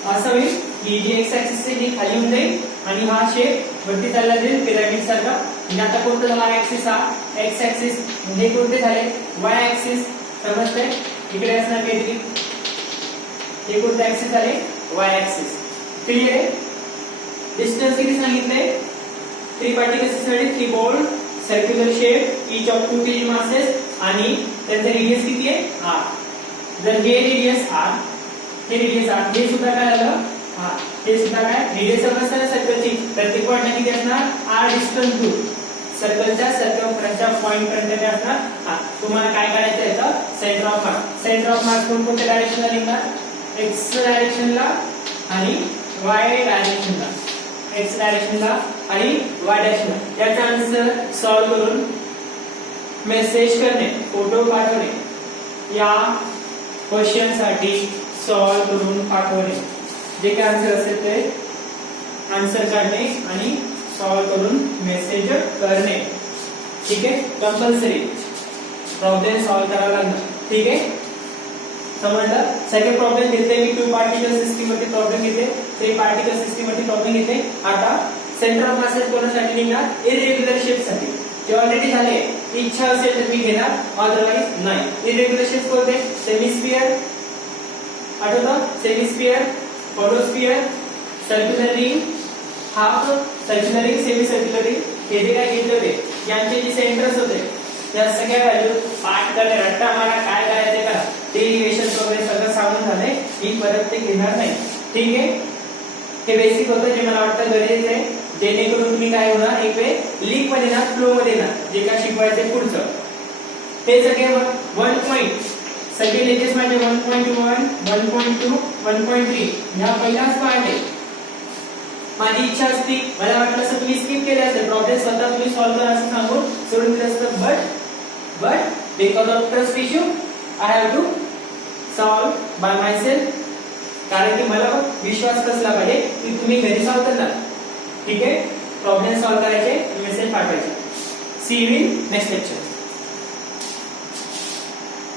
असं होईल की जी एक्स ऍक्सिस आहे ती खाली होऊन जाईल आणि हा शेप वरती चालला जाईल पिरामिड सारखा म्हणजे आता कोणता झाला ऍक्सिस हा एक्स ऍक्सिस म्हणजे कोणते झाले वाय ऍक्सिस समजतंय इकडे असणार काहीतरी हे कोणता ऍक्सिस आहे वाय ऍक्सिस क्लियर आहे डिस्टन्स किती सांगितलंय 3 पार्टिकल्स साठी 3 ball circular shape each of 2 kg masses आणि त्यांचा रेडियस किती आहे r जर हे रेडियस r हे सुद्धा काय झालं हे सुद्धा काय रेडियस समजताना सर्कलची प्रत्येक पॉइंटला किती असणार r डिस्टन्स दूर सर्कलच्या सर्कमफरन्सच्या पॉइंट पर्यंत काय असणार तुम्हाला काय काढायचं याचं सेंटर ऑफ मास कोणत्या डायरेक्शनला निघणार एक्स डायरेक्शनला आणि वाय डायरेक्शनला एक्स डायरेक्शनला आणि वाय डायरेक्शनला याचा आन्सर सॉल्व करून मेसेज करणे फोटो पाठवणे या क्वेश्चन साठी सॉल्व करून पाठवणे जे काय आन्सर असेल ते आन्सर काढणे आणि सॉल्व करून मेसेज करणे ठीक आहे कंपल्सरी प्रॉब्लेम सॉल्व करावा लागणार ठीक आहे समजलं सेकंड प्रॉब्लेम घेतले मी 2 पार्टिकल सिस्टीम मध्ये प्रॉब्लेम घेतले 3 पार्टिकल सिस्टीम मध्ये प्रॉब्लेम घेतले आता सेंटर ऑफ मासेस कोणासाठी निघणार इरेग्युलर शेप साठी जे ऑलरेडी झाले इच्छा असेल तर मी घेणार अदरवाइज नाही इरेग्युलर शेप कोणते सेमीस्फियर आठवतं semisphere hollow sphere circular ring half circular ring semi circular ring हे जे काय घेतले होते यांचे जे सेंटर्स होते त्या सगळ्या व्हॅल्यू पाठ करणे रट्टा मला काय करायचे करा डेरिव्हेशन वगैरे सगळं सांगून झालंय मी परत ते घेणार नाही ठीक आहे हे बेसिक होतं जे मला वाटतं गरजेचं आहे जेणेकरून तुम्ही काय होणार एक वेळ लीक मध्ये ना फ्लो मध्ये ना जे काय शिकवायचं पुढचं ते सगळे 1 पॉइंट सगळे लेजेस माझे 1.1 1.2 1.3 ह्या पहिलाच पार्ट आहे माझी इच्छा असती मला वाटलं असं तुम्ही स्किप केले असेल प्रॉब्लेम स्वतः तुम्ही सॉल्व्ह करा असं सांगून सोडून दिलं असतं but because of trust issue I have to solve by myself कारण की मला विश्वास कसला पाहिजे की तुम्ही घरी सॉल्व करणार ठीक आहे प्रॉब्लेम सॉल्व करायचे मेसेज पाठवायचे see you in next lecture